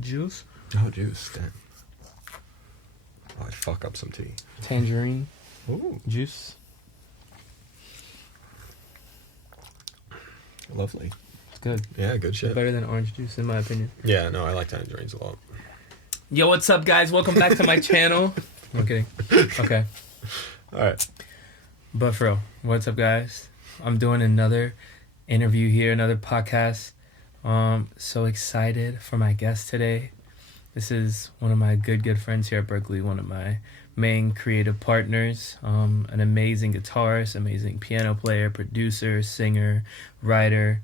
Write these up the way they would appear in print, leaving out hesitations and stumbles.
Juice. Oh, juice. Damn. Oh, I'd fuck up some tea. Tangerine. Ooh. Juice. Lovely. It's good. Yeah, good shit. It's better than orange juice, in my opinion. Yeah, no, I like tangerines a lot. Yo, what's up, guys? Welcome back to my channel. I'm kidding. Okay. All right. But for real, what's up, guys? I'm doing another interview here, another podcast. So excited for my guest today. This is one of my good friends here at Berkeley, one of my main creative partners, an amazing guitarist, amazing piano player, producer, singer, writer,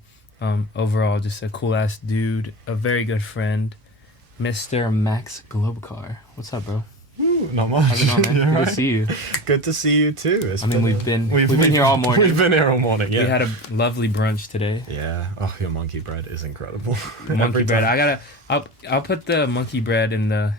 overall just a cool-ass dude, a very good friend, Mr. Max Globokar. What's up, bro? Ooh, not much. How's it going, man? Good right. to see you. Good to see you too. We've been here all morning. We've been here all morning. Yeah. We had a lovely brunch today. Yeah. Oh, your monkey bread is incredible. Monkey bread. I'll put the monkey bread in the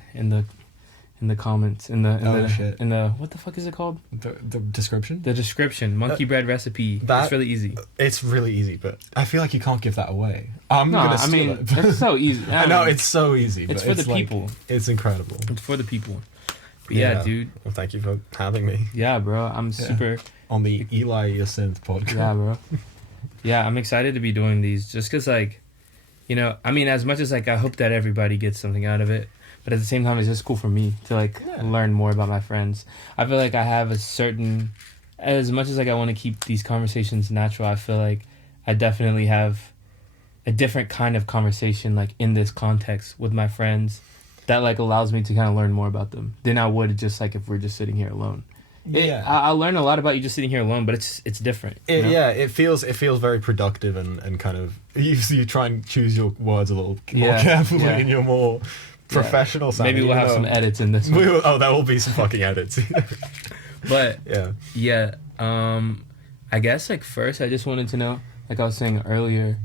comments in the what the fuck is it called? The description. The description. Monkey bread recipe. It's really easy. It's really easy, but I feel like you can't give that away. I'm gonna steal it. It's so easy. I know it's so easy. It's but for the people. It's incredible. It's for the people. But yeah, dude. Well, thank you for having me. Yeah, bro. I'm super on the Eli Yacinthe podcast. Yeah, bro. Yeah, I'm excited to be doing these just because, like, you know, I mean, as much as like I hope that everybody gets something out of it, but at the same time, it's just cool for me to learn more about my friends. I feel like I have a certain, as much as like I want to keep these conversations natural, I feel like I definitely have a different kind of conversation like in this context with my friends that like allows me to kind of learn more about them than I would just like if we're just sitting here alone. I learn a lot about you just sitting here alone, but it's different. Yeah, it feels very productive and kind of you try and choose your words a little more carefully and you're more professional sounding. Maybe we'll have some edits in this one. There will be some fucking edits. But I guess like first I just wanted to know, like I was saying earlier,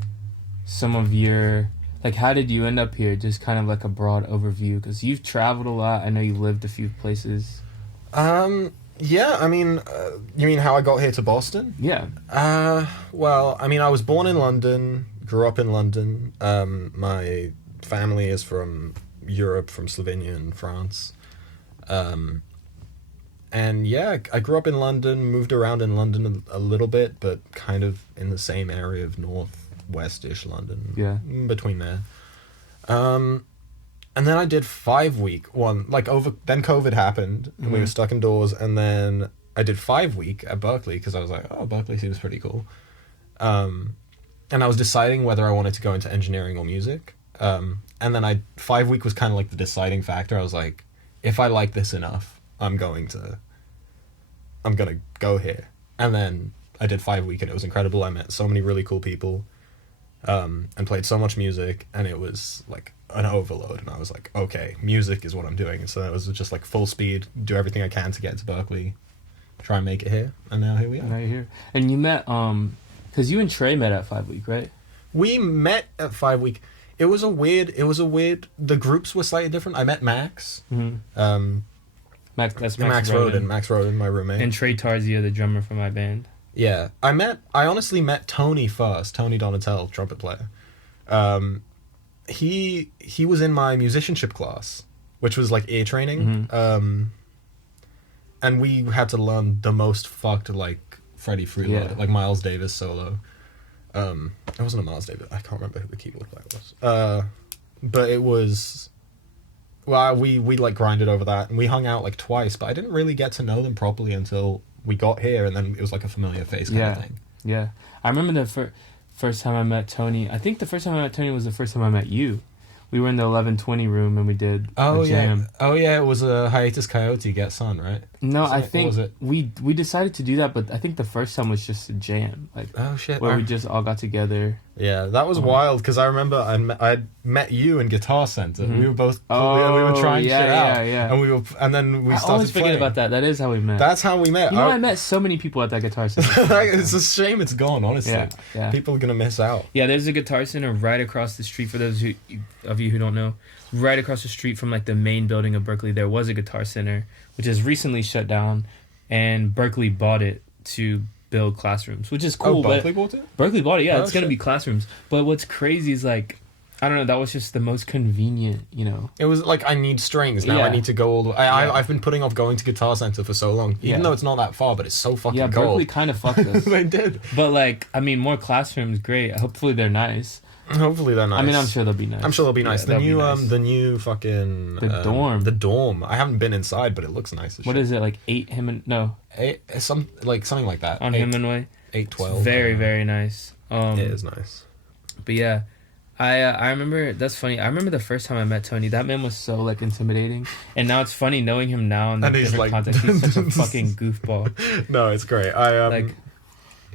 some of your like how did you end up here? Just kind of like a broad overview because you've traveled a lot. I know you lived a few places. Yeah, I mean, you mean how I got here to Boston? Yeah. Well, I mean, I was born in London, grew up in London. My family is from Europe, from Slovenia and France. And yeah, I grew up in London, moved around in London a little bit, but kind of in the same area of northwest-ish London. Yeah. Between there. And then I did 5-week one, then COVID happened and we were stuck indoors. And then I did 5-week at Berkeley because I was like, oh, Berkeley seems pretty cool. And I was deciding whether I wanted to go into engineering or music. And then 5-week was kind of like the deciding factor. I was like, if I like this enough, I'm gonna go here. And then I did 5-week and it was incredible. I met so many really cool people, and played so much music, and it was like an overload. And I was like, okay, music is what I'm doing. So it was just like full speed, do everything I can to get to Berkeley, try and make it here. And now here we are. Now you're here. And you met, because you and Trey met at 5-week, right? We met at 5-week. It was a weird, the groups were slightly different. I met Max. Mm-hmm. Max Roden, my roommate. And Trey Tarzia, the drummer for my band. Yeah. I honestly met Tony first, Tony Donatel, trumpet player. He was in my musicianship class, which was like ear training. Mm-hmm. And we had to learn the most fucked, like, Freddie Freeloader, like Miles Davis solo. It wasn't a Miles Davis. I can't remember who the keyboard player was. But it was... Well, we like grinded over that, and we hung out like twice, but I didn't really get to know them properly until we got here, and then it was like a familiar face kind of thing. Yeah. I remember the first time I met Tony. I think the first time I met Tony was the first time I met you. We were in the 1120 room and we did a jam. Oh yeah, it was a Hiatus Coyote Get Sun, right? No, I think we decided to do that, but I think the first time was just a jam, like where we just all got together. Yeah, that was wild because I remember I met you in Guitar Center. Mm-hmm. We were both we were trying shit out, and then we started. I always forget about that. That is how we met. That's how we met. You know, I met so many people at that Guitar Center. It's a shame it's gone. Honestly, people are gonna miss out. Yeah, there's a Guitar Center right across the street. For those of you who don't know, right across the street from like the main building of Berkeley, there was a Guitar Center, which has recently shut down, and Berkeley bought it to build classrooms, which is cool. Oh, Berkeley bought it? Berkeley bought it, yeah. It's going to be classrooms. But what's crazy is, like, I don't know. That was just the most convenient, you know. It was like, I need strings now. Yeah. I need to go all the way. I've been putting off going to Guitar Center for so long, even though it's not that far, but it's so fucking Yeah, cold. Berkeley kind of fucked us. They did. But like, I mean, more classrooms, great. Hopefully they're nice. Hopefully they're nice. I mean, I'm sure they'll be nice. I'm sure they'll be nice. Yeah, The new fucking The dorm. The dorm. I haven't been inside, but it looks nice. What is it, like 8 something like that on Hemingway? 812. Very, very nice. It is nice. But yeah, I remember, that's funny. I remember the first time I met Tony. That man was so like intimidating, and now it's funny knowing him now in the different like, context. He's such a fucking goofball. No, it's great.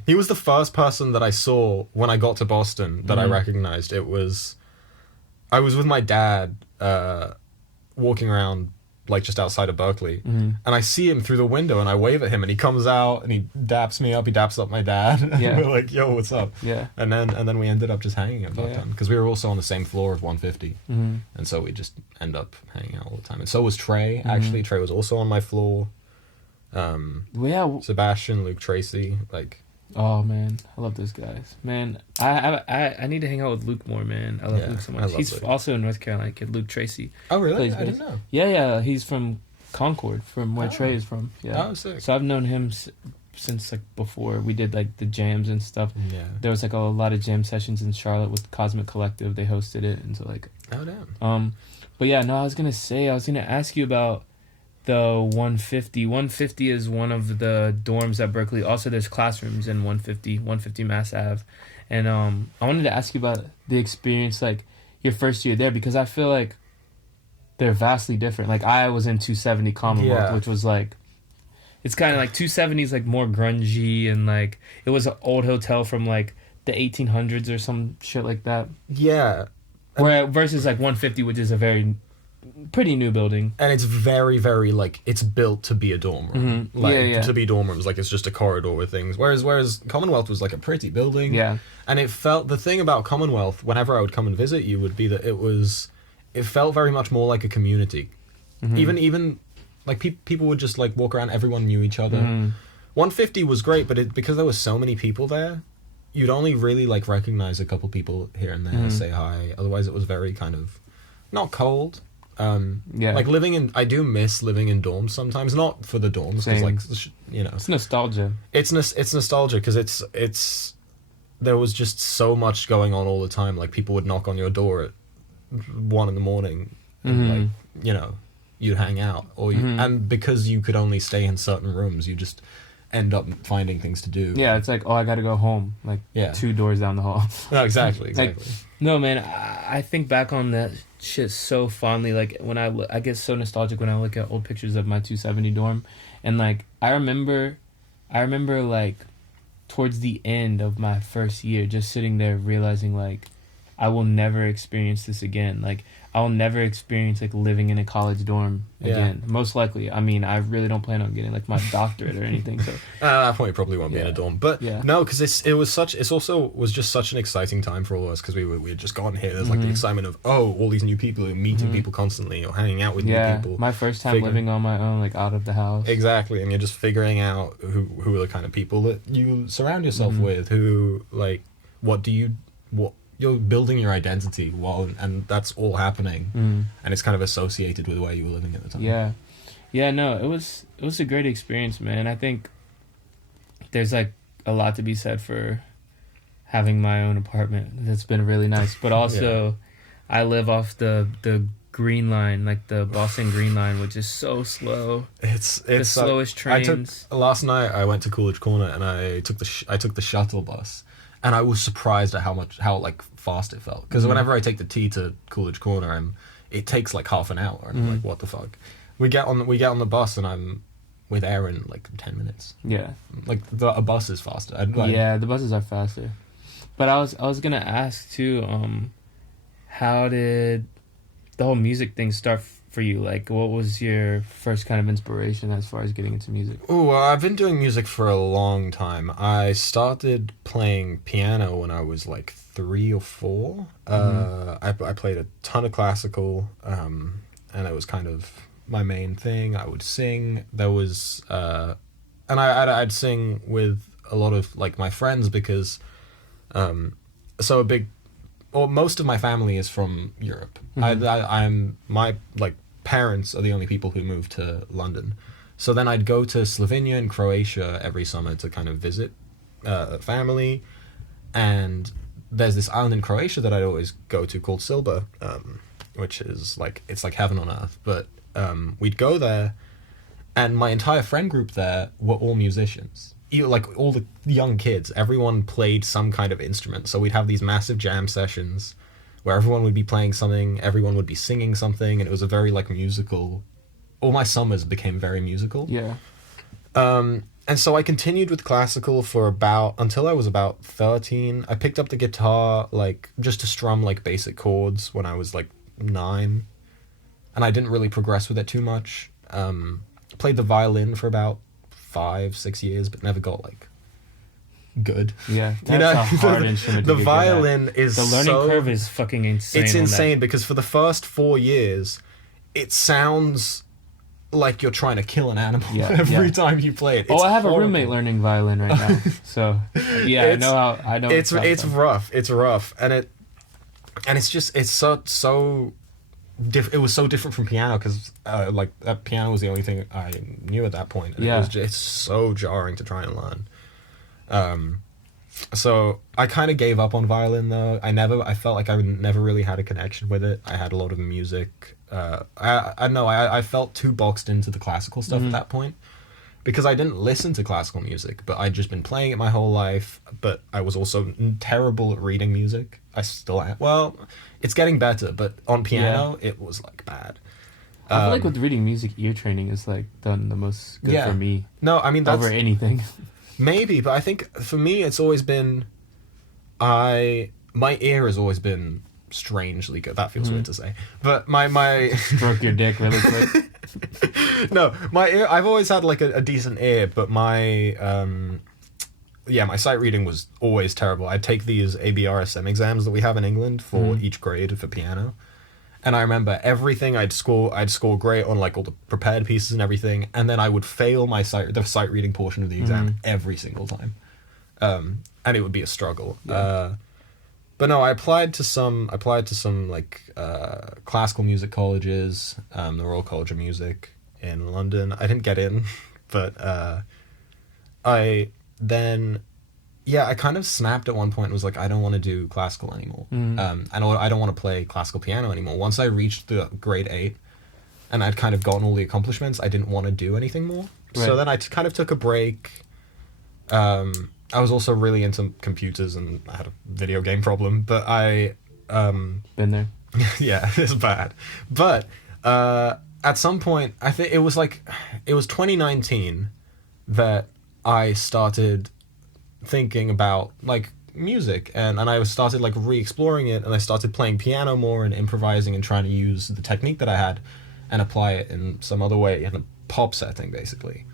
He was the first person that I saw when I got to Boston that I recognized. I was with my dad, walking around like just outside of Berkeley, and I see him through the window, and I wave at him, and he comes out and he daps me up. He daps up my dad. And Yeah. we're like, "Yo, what's up?" Yeah. And then we ended up just hanging at that time because we were also on the same floor of 150, and so we just end up hanging out all the time. And so was Trey. Actually, Trey was also on my floor. Yeah. Sebastian, Luke, Tracy, like. Oh man, I love those guys. Man, I need to hang out with Luke more, man. I love Luke so much. He's Luke. Also a North Carolina kid, Luke Tracy. Oh really? I Bass. didn't know. Yeah, he's from Concord, from where Trey is from. Yeah. Oh, sick. So I've known him since like before we did like the jams and stuff. Yeah. There was like a lot of jam sessions in Charlotte with Cosmic Collective. They hosted it, and so like. Oh damn. But yeah, no, I was gonna ask you about the 150. 150 is one of the dorms at Berkeley. Also, there's classrooms in 150 Mass Ave. And I wanted to ask you about the experience, like, your first year there, because I feel like they're vastly different. Like, I was in 270 Commonwealth, which was, like, it's kind of like 270 is, like, more grungy, and, like, it was an old hotel from, like, the 1800s or some shit like that. Yeah. Where versus, like, 150, which is a very pretty new building, and it's very, very like it's built to be a dorm room, to be dorm rooms. Like it's just a corridor with things. Whereas Commonwealth was like a pretty building. Yeah, and it felt, the thing about Commonwealth, whenever I would come and visit you, would be that it felt very much more like a community. Even like people would just like walk around. Everyone knew each other. 150 was great, but because there were so many people there, you'd only really like recognize a couple people here and there, say hi. Otherwise, it was very kind of not cold. Like I do miss living in dorms sometimes, not for the dorms, because like, you know, it's nostalgia. It's nostalgia because it's there was just so much going on all the time. Like people would knock on your door at 1 a.m. and like, you know, you'd hang out, or and because you could only stay in certain rooms, you just end up finding things to do. Yeah, it's like, oh, I gotta go home, like 2 doors down the hall. No, exactly. Like, no, man, I think back on that shit so fondly. Like when I get so nostalgic when I look at old pictures of my 270 dorm, and like I remember like towards the end of my first year, just sitting there realizing like I will never experience this again. Like I'll never experience like living in a college dorm again. Most likely. I mean, I really don't plan on getting like my doctorate or anything. So at that point, you probably won't be in a dorm. But no, because it was just such an exciting time for all of us, because we had just gotten here. There's like the excitement of all these new people, meeting people constantly, or hanging out with new people. My first time living on my own, like out of the house. Exactly, and you're just figuring out who are the kind of people that you surround yourself with. Who like what you're building your identity and that's all happening, and it's kind of associated with where you were living at the time. No, it was a great experience, man. I think there's like a lot to be said for having my own apartment. That's been really nice, but also I live off the Green Line, like the Boston Green Line, which is so slow. It's the slowest trains. Last night I went to Coolidge Corner and I took the shuttle bus. And I was surprised at how like fast it felt, because whenever I take the T to Coolidge Corner, it takes like half an hour, and I'm like, what the fuck? We get on the bus, and I'm with Aaron like 10 minutes. Yeah, like a bus is faster. The buses are faster. But I was gonna ask too, how did the whole music thing start for you? Like, what was your first kind of inspiration as far as getting into music? Oh, I've been doing music for a long time. I started playing piano when I was like 3 or 4. I played a ton of classical, and it was kind of my main thing. I would sing. There was, and I'd sing with a lot of like my friends, because, so a big or most of my family is from Europe. Mhm. I'm my like parents are the only people who moved to London. So then I'd go to Slovenia and Croatia every summer to kind of visit family, and there's this island in Croatia that I'd always go to called Silba, which is like it's like heaven on earth. But we'd go there, and my entire friend group there were all musicians. Like all the young kids, everyone played some kind of instrument. So we'd have these massive jam sessions where everyone would be playing something, everyone would be singing something, and it was a very like musical. All my summers became very musical. Yeah. And so I continued with classical for until I was about 13. I picked up the guitar like just to strum like basic chords when I was like 9, and I didn't really progress with it too much. Played the violin for about 5-6 years, but never got like good. Yeah, that's a hard instrument to the get violin good at. is the learning curve is fucking insane. It's on insane that. because for the first 4 years, it sounds like you're trying to kill an animal every time you play it. It's I have horrible. a roommate learning violin right now, so yeah, I know. It's rough. It's rough, and it's just it's so different. It was so different from piano because like that piano was the only thing I knew at that point. And it's so jarring to try and learn. So I kind of gave up on violin though. I felt like I never really had a connection with it. I had a lot of music. I felt too boxed into the classical stuff at that point because I didn't listen to classical music, but I'd just been playing it my whole life. But I was also terrible at reading music. I still am. Well, it's getting better, but on piano, it was like bad. I feel like with reading music, ear training is like done the most good for me. No, I mean that's over anything. Maybe, but I think for me, it's always been my ear has always been strangely good. That feels weird to say, but my stroke your dick really quick. No, my ear. I've always had like a decent ear, but my my sight reading was always terrible. I'd take these ABRSM exams that we have in England for each grade for piano, and I remember everything I'd score great on like all the prepared pieces and everything, and then I would fail the sight reading portion of the exam every single time, and it would be a struggle. Yeah. But no, I applied to some like classical music colleges, the Royal College of Music in London. I didn't get in, but I kind of snapped at one point and was like, I don't want to do classical anymore. And I don't want to play classical piano anymore. Once I reached the grade 8 and I'd kind of gotten all the accomplishments, I didn't want to do anything more. Right. So then I kind of took a break. I was also really into computers and I had a video game problem, but been there. Yeah, it's bad. But at some point, I think it was 2019 that I started thinking about like music and I started like re-exploring it, and I started playing piano more and improvising and trying to use the technique that I had and apply it in some other way in a pop setting basically.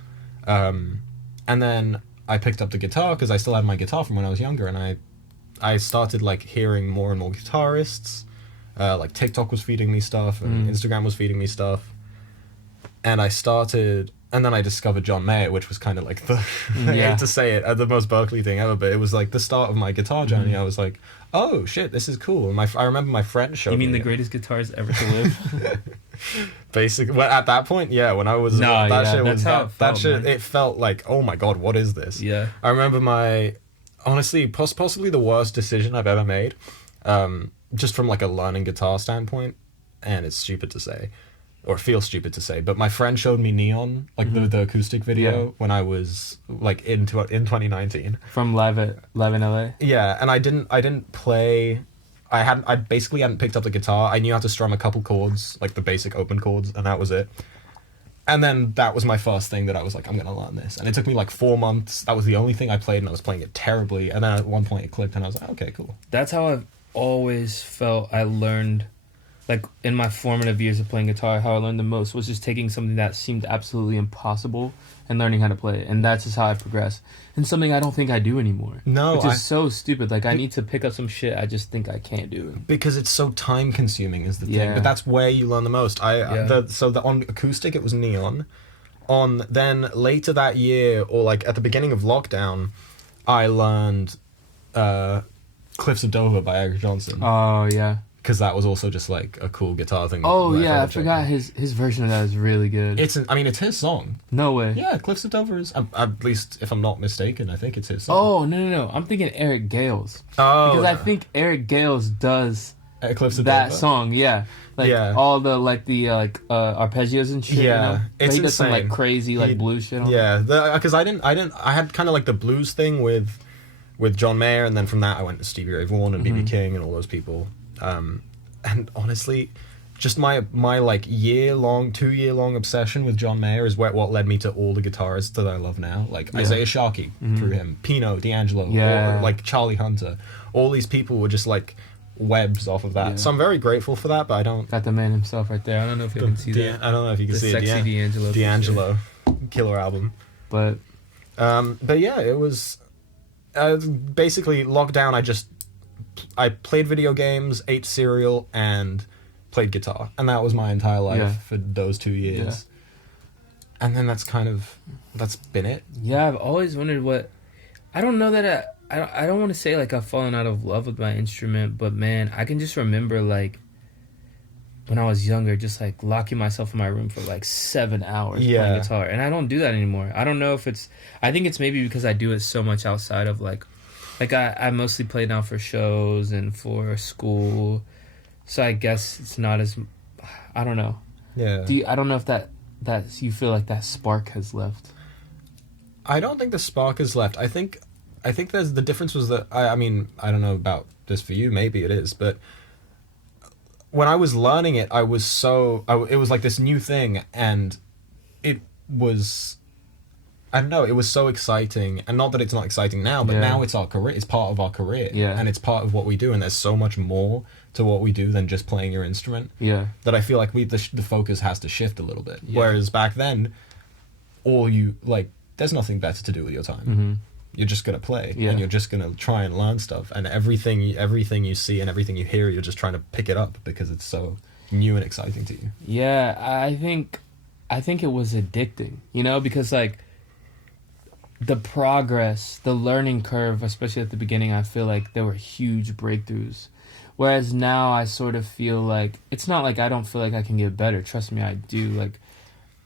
And then I picked up the guitar because I still had my guitar from when I was younger, and I started like hearing more and more guitarists. Like TikTok was feeding me stuff and Instagram was feeding me stuff, and then I discovered John Mayer, which was kind of like the I hate to say it, the most Berkeley thing ever, but it was like the start of my guitar journey. I was like, oh shit, this is cool. And I remember my friend showed me. You mean the greatest guitars ever to live? Basically, well, at that point, yeah, when I was it felt like, oh my god, what is this? Yeah. I remember honestly, possibly the worst decision I've ever made, just from like a learning guitar standpoint, and it's stupid to say, or it feels stupid to say, but my friend showed me Neon, like the acoustic video when I was like in 2019 from live in LA. Yeah, and I didn't play. I basically hadn't picked up the guitar. I knew how to strum a couple chords, like the basic open chords, and that was it. And then that was my first thing that I was like, I'm gonna learn this. And it took me like 4 months. That was the only thing I played, and I was playing it terribly. And then at one point it clicked, and I was like, okay, cool. That's how I've always felt I learned, like in my formative years of playing guitar, how I learned the most was just taking something that seemed absolutely impossible and learning how to play it. And that's just how I progressed. And something I don't think I do anymore. No, which is so stupid. Like I need to pick up some shit I just think I can't do. Because it's so time consuming is the thing. But that's where you learn the most. On acoustic it was Neon. Then later that year, or like at the beginning of lockdown, I learned Cliffs of Dover by Eric Johnson. Oh yeah. Because that was also just like a cool guitar thing. Oh yeah, I forgot his version of that is really good. It's his song. No way. Yeah, Cliffs of Dover is, at least if I'm not mistaken, I think it's his song. Oh no! I'm thinking Eric Gale's. Oh, because I think Eric Gale's does Cliffs of that Dover? song. Yeah, all the arpeggios and shit. Yeah, you know? it's he does some insane. like crazy blues shit. Because I had kind of like the blues thing with John Mayer, and then from that I went to Stevie Ray Vaughan and B.B. King and all those people. And honestly, just my like 2-year-long obsession with John Mayer is what led me to all the guitarists that I love now, like Isaiah Sharkey through him, Pino, D'Angelo, or like Charlie Hunter. All these people were just like webs off of that. Yeah. So I'm very grateful for that, but I don't... Got the man himself right there. I don't know if you can see that. I don't know if you can see it. Sexy D'Angelo. Killer album. But yeah, it was... basically, lockdown, I played video games, ate cereal, and played guitar. And that was my entire life for those 2 years. Yeah. And then that's been it. Yeah, I've always wondered what... I don't know that I don't want to say like I've fallen out of love with my instrument, but man, I can just remember like when I was younger, just like locking myself in my room for like 7 hours playing guitar. And I don't do that anymore. I don't know if I think it's maybe because I do it so much outside of like I mostly play now for shows and for school. So I guess it's not as, I don't know. Yeah. I don't know if that you feel like that spark has left. I don't think the spark has left. I think there's the difference was that I mean, I don't know about this for you, maybe it is, but when I was learning it, it was like this new thing, and it was, I don't know, it was so exciting, and not that it's not exciting now, but now it's our career, it's part of our career, and it's part of what we do, and there's so much more to what we do than just playing your instrument, that I feel like the focus has to shift a little bit, whereas back then, there's nothing better to do with your time. Mm-hmm. You're just gonna play, and you're just gonna try and learn stuff, and everything you see and everything you hear, you're just trying to pick it up because it's so new and exciting to you. Yeah, I think it was addicting, because like the progress, the learning curve, especially at the beginning, I feel like there were huge breakthroughs. Whereas now I sort of feel like it's not like I don't feel like I can get better. Trust me, I do.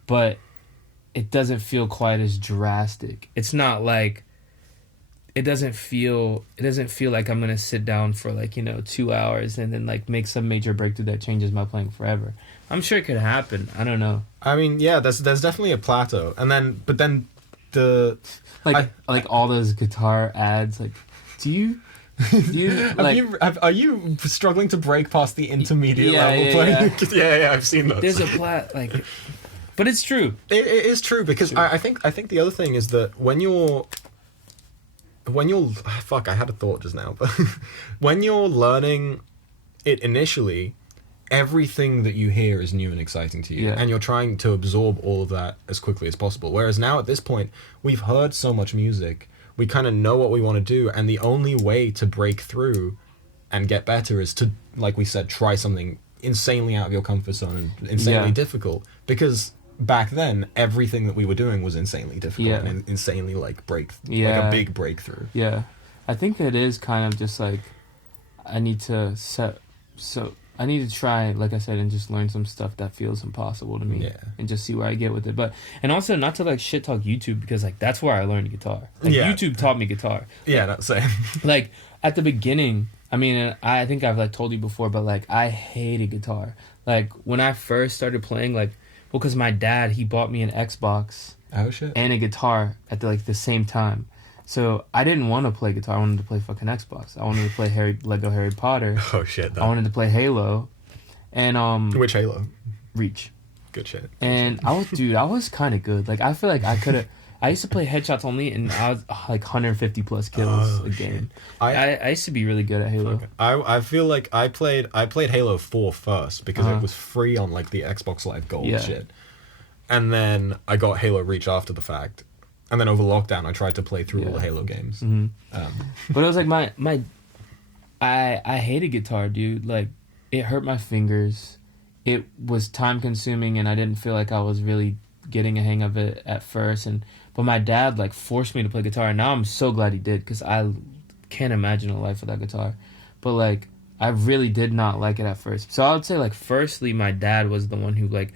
But it doesn't feel quite as drastic. It's not like. It doesn't feel like I'm gonna sit down for 2 hours and then make some major breakthrough that changes my playing forever. I'm sure it could happen. I don't know. I mean, yeah, there's definitely a plateau, but then the all those guitar ads. Do you are you struggling to break past the intermediate level playing? Yeah, I've seen those. There's but it's true. It is true because I think the other thing is that when you're I had a thought just now, but when you're learning it initially, everything that you hear is new and exciting to you, and you're trying to absorb all of that as quickly as possible. Whereas now at this point, we've heard so much music, we kind of know what we want to do, and the only way to break through and get better is to, like we said, try something insanely out of your comfort zone and insanely difficult, because back then everything that we were doing was insanely difficult and insanely like a big breakthrough. I think it is kind of just like I need to try, like I said, and just learn some stuff that feels impossible to me, and just see where I get with it. And also not to shit talk YouTube, because that's where I learned guitar. YouTube taught me guitar. That's same. At the beginning, I mean, I think I've told you before, but I hated guitar. When I first started playing, because my dad, he bought me an Xbox and a guitar at the same time. So I didn't want to play guitar. I wanted to play fucking Xbox. I wanted to play Lego Harry Potter. Oh shit. I wanted to play Halo. And which Halo? Reach. Good shit. And I was kind of good. I feel like I could have. I used to play headshots only, and I was 150 plus kills a game. I used to be really good at Halo. Okay. I feel like I played Halo 4 first because it was free on the Xbox Live Gold shit, and then I got Halo Reach after the fact, and then over lockdown I tried to play through all the Halo games. Mm-hmm. But it was I hated guitar, dude. It hurt my fingers. It was time consuming, and I didn't feel like I was really getting a hang of it at first. But my dad forced me to play guitar, and now I'm so glad he did, because I can't imagine a life without guitar. But like I really did not like it at first. So I would say like firstly my dad was the one who like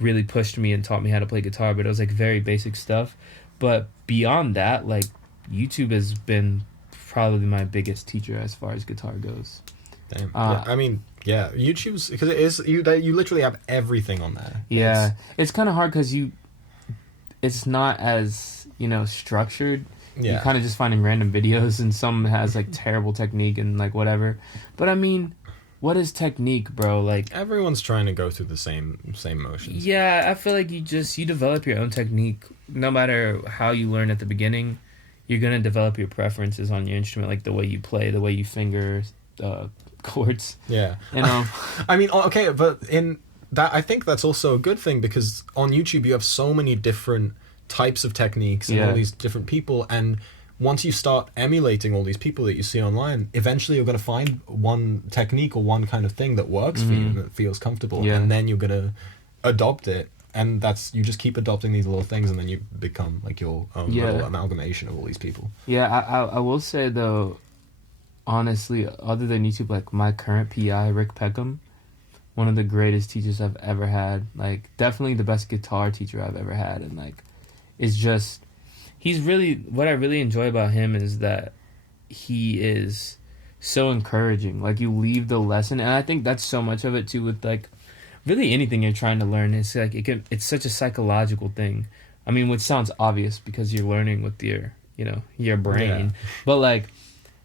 really pushed me and taught me how to play guitar, but it was like very basic stuff. But beyond that, like YouTube has been probably my biggest teacher as far as guitar goes. Damn. Yeah, I mean, yeah, YouTube's, because it is, you literally have everything on there. Yeah, it's kind of hard because it's not as, you know, structured. Yeah. You're kind of just finding random videos, and some has like terrible technique and like whatever. But I mean, what is technique, bro? Like everyone's trying to go through the same motions. Yeah, I feel like you develop your own technique. No matter how you learn at the beginning, you're gonna develop your preferences on your instrument, like the way you play, the way you finger chords. Yeah, you know. I mean, okay, but in that, I think that's also a good thing, because on YouTube you have so many different types of techniques and all these different people, and once you start emulating all these people that you see online, eventually you're going to find one technique or one kind of thing that works for you and that feels comfortable, and then you're going to adopt it, and that's, you just keep adopting these little things, and then you become like your own little amalgamation of all these people. I will say though, honestly, other than YouTube, like my current PI, Rick Peckham, one of the greatest teachers I've ever had, like definitely the best guitar teacher I've ever had, and like it's just, he's really, what I really enjoy about him is that he is so encouraging. Like you leave the lesson, and I think that's so much of it too with like really anything you're trying to learn. It's like it's such a psychological thing. I mean, which sounds obvious because you're learning with your, you know, your brain, but like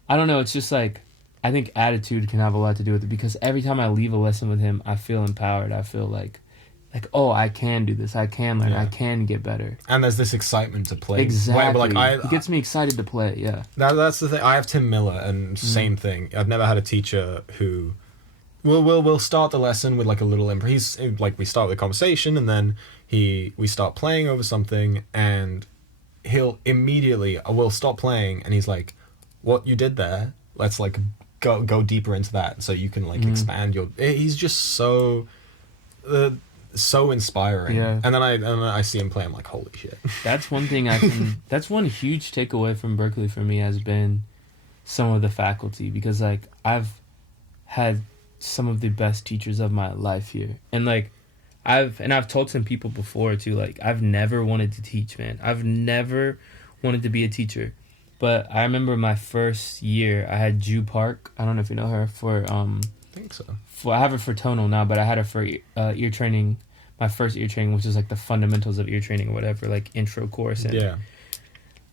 I don't know, it's just like I think attitude can have a lot to do with it, because every time I leave a lesson with him, I feel empowered. I feel like oh, I can do this. I can learn. I can get better. And there's this excitement to play. Exactly. It gets me excited to play. Yeah. That's the thing. I have Tim Miller, and same thing. I've never had a teacher who we'll start the lesson with like a little improv. He's like, we start with a conversation, and then we start playing over something, and he'll immediately, we'll stop playing, and he's like, what you did there, let's like go deeper into that, so you can like expand your. He's just so inspiring. And then I see him play, I'm like, holy shit. That's one thing that's one huge takeaway from Berklee for me, has been some of the faculty, because like I've had some of the best teachers of my life here, and like I've told some people before too, like I've never wanted to teach, man. I've never wanted to be a teacher. But I remember my first year, I had Ju Park. I don't know if you know her, for I think so. I have her for tonal now, but I had her for ear training. My first ear training, which is like the fundamentals of ear training or whatever, like intro course. And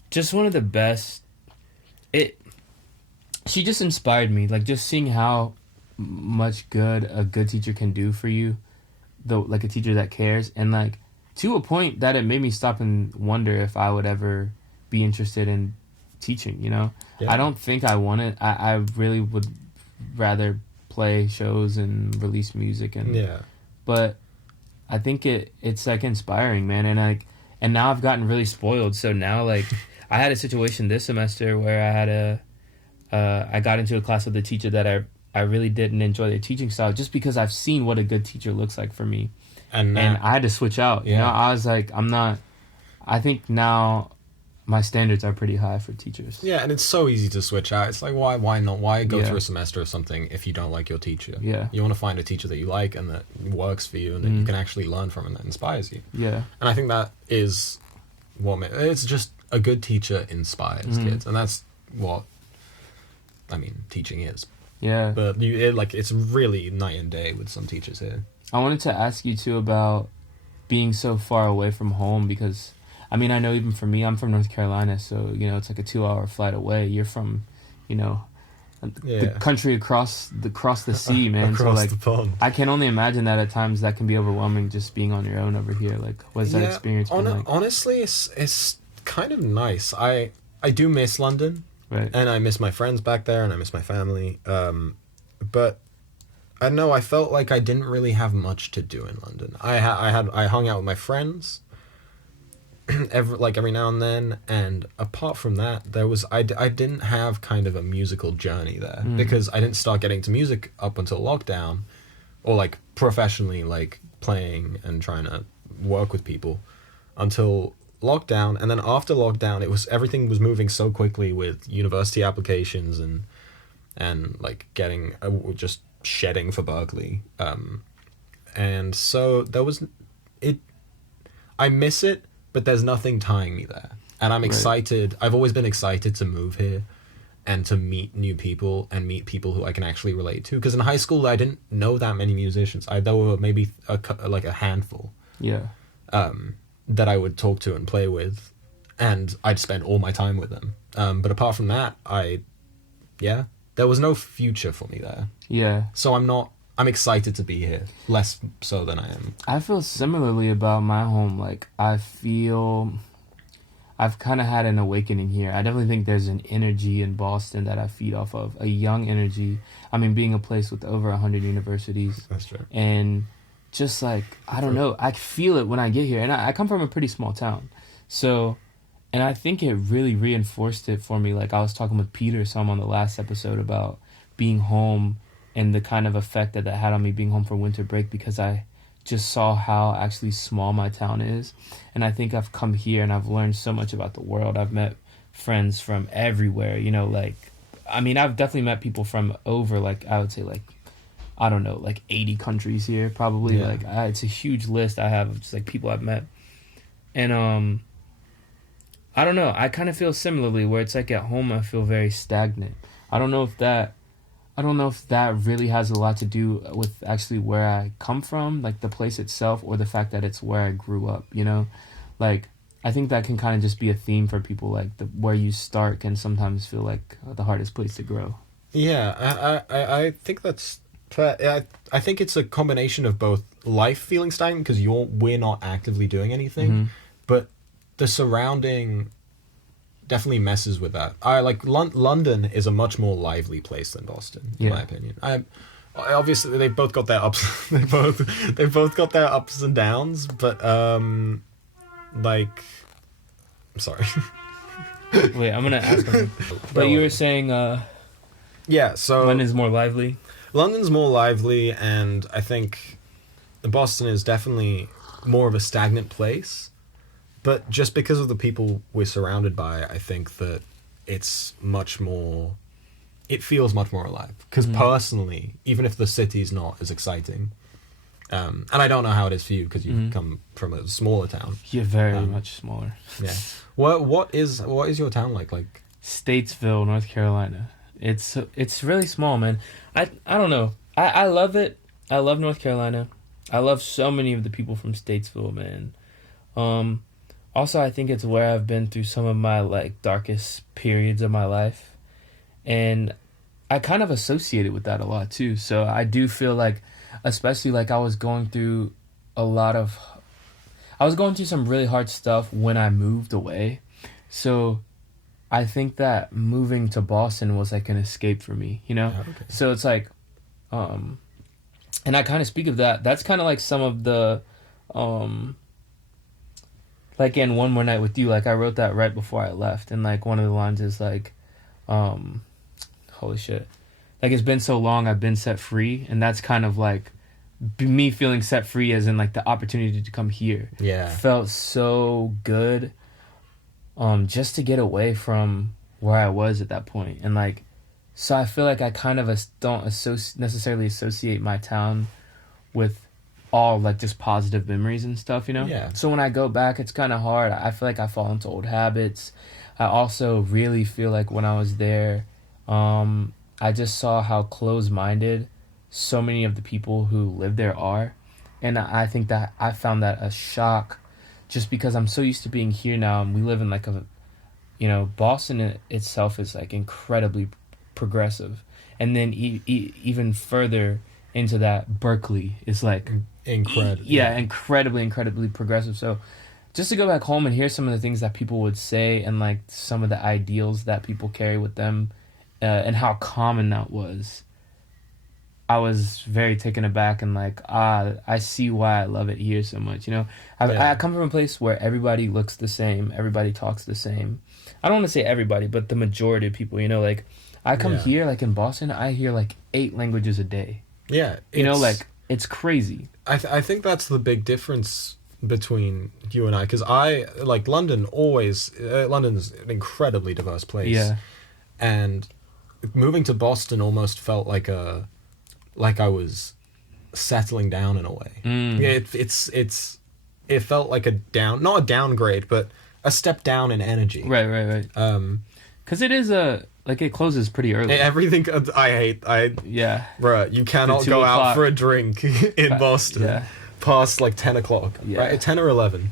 just one of the best. She just inspired me, like just seeing how much good a good teacher can do for you, though, like a teacher that cares, and like to a point that it made me stop and wonder if I would ever be interested in teaching, you know. I don't think I want it. I really would rather play shows and release music, and but I think it's like inspiring, man. And now I've gotten really spoiled, so now like I had a situation this semester where I got into a class with a teacher that I really didn't enjoy their teaching style, just because I've seen what a good teacher looks like for me, and I had to switch out. You know, I was like, I think now my standards are pretty high for teachers. Yeah, and it's so easy to switch out. It's like, why not? Why go through a semester of something if you don't like your teacher? Yeah. You want to find a teacher that you like and that works for you and that you can actually learn from and that inspires you. Yeah. And I think that is it's just a good teacher inspires kids. And that's what, I mean, teaching is. Yeah. But it's really night and day with some teachers here. I wanted to ask you too about being so far away from home, because I mean, I know even for me, I'm from North Carolina, so, you know, it's like a 2-hour flight away. You're from, you know, the country across the sea, man. Across so, like, the pond. I can only imagine that at times that can be overwhelming, just being on your own over here. Like, what's that experience been like? Honestly, it's kind of nice. I do miss London, right? And I miss my friends back there, and I miss my family. But I don't know, I felt like I didn't really have much to do in London. I hung out with my friends every now and then, and apart from that, I didn't have kind of a musical journey there, because I didn't start getting to music up until lockdown, or like professionally, like playing and trying to work with people, until lockdown, and then after lockdown, everything was moving so quickly with university applications and like getting just shedding for Berkeley. And so there was it. I miss it, but there's nothing tying me there, and I'm excited. I've always been excited to move here and to meet new people and meet people who I can actually relate to. Because in high school, I didn't know that many musicians. There were maybe a handful. Yeah. That I would talk to and play with, and I'd spend all my time with them. But apart from that, there was no future for me there. Yeah. So I'm excited to be here, less so than I am. I feel similarly about my home. Like, I feel I've kind of had an awakening here. I definitely think there's an energy in Boston that I feed off of, a young energy. I mean, being a place with over 100 universities. That's true. And just like, I don't know, I feel it when I get here. And I come from a pretty small town. So, and I think it really reinforced it for me. Like, I was talking with Peter some on the last episode about being home and the kind of effect that had on me being home for winter break, because I just saw how actually small my town is. And I think I've come here and I've learned so much about the world. I've met friends from everywhere, you know, like, I mean, I've definitely met people from over, like, I would say, like, I don't know, like 80 countries here, probably. Yeah. Like, it's a huge list I have of just, like, people I've met. And, I don't know, I kind of feel similarly, where it's like at home I feel very stagnant. I don't know if that really has a lot to do with actually where I come from, like the place itself, or the fact that it's where I grew up, you know? Like, I think that can kind of just be a theme for people, like where you start can sometimes feel like the hardest place to grow. Yeah, I think that's fair. I think it's a combination of both life feeling stagnant because we're not actively doing anything, but the surrounding definitely messes with that. I like London is a much more lively place than Boston, in my opinion. Obviously they've both got their ups. They've both got their ups and downs, but like, I'm sorry. Wait, I'm gonna ask him. But you were saying, so London's more lively. London's more lively, and I think Boston is definitely more of a stagnant place. But just because of the people we're surrounded by, I think that it feels much more alive. Because personally, even if the city's not as exciting, and I don't know how it is for you because you come from a smaller town. Yeah, very much smaller. Yeah. What is your town like? Like Statesville, North Carolina. It's really small, man. I don't know. I love it. I love North Carolina. I love so many of the people from Statesville, man. Also, I think it's where I've been through some of my, like, darkest periods of my life. And I kind of associate it with that a lot, too. So I do feel like, especially, like, I was going through some really hard stuff when I moved away. So I think that moving to Boston was, like, an escape for me, you know? Okay. So it's like, and I kind of speak of that. That's kind of like some of the, like in One More Night with You, like I wrote that right before I left, and like one of the lines is like, holy shit, like it's been so long I've been set free, and that's kind of like me feeling set free as in like the opportunity to come here. Yeah. Felt so good, just to get away from where I was at that point, and like, so I feel like I kind of don't necessarily associate my town with all like just positive memories and stuff, you know? Yeah. So when I go back, it's kind of hard. I feel like I fall into old habits. I also really feel like when I was there, I just saw how close-minded so many of the people who live there are. And I think that I found that a shock just because I'm so used to being here now, and we live in like Boston itself is like incredibly progressive. And then even further into that, Berkeley is like incredibly progressive. So just to go back home and hear some of the things that people would say and like some of the ideals that people carry with them, and how common that was, I was very taken aback and like, I see why I love it here so much, you know? I come from a place where everybody looks the same, everybody talks the same. I don't want to say everybody, but the majority of people, you know, like I come here, like in Boston, I hear like 8 languages a day. Yeah. You know, like, it's crazy. I think that's the big difference between you and I, because London's an incredibly diverse place. Yeah. And moving to Boston almost felt like I was settling down in a way. It felt like not a downgrade, but a step down in energy. Right. Because it is it closes pretty early. Everything Yeah. Bruh, you cannot go out for a drink in Boston past 10 o'clock. Yeah. Right? 10 or 11.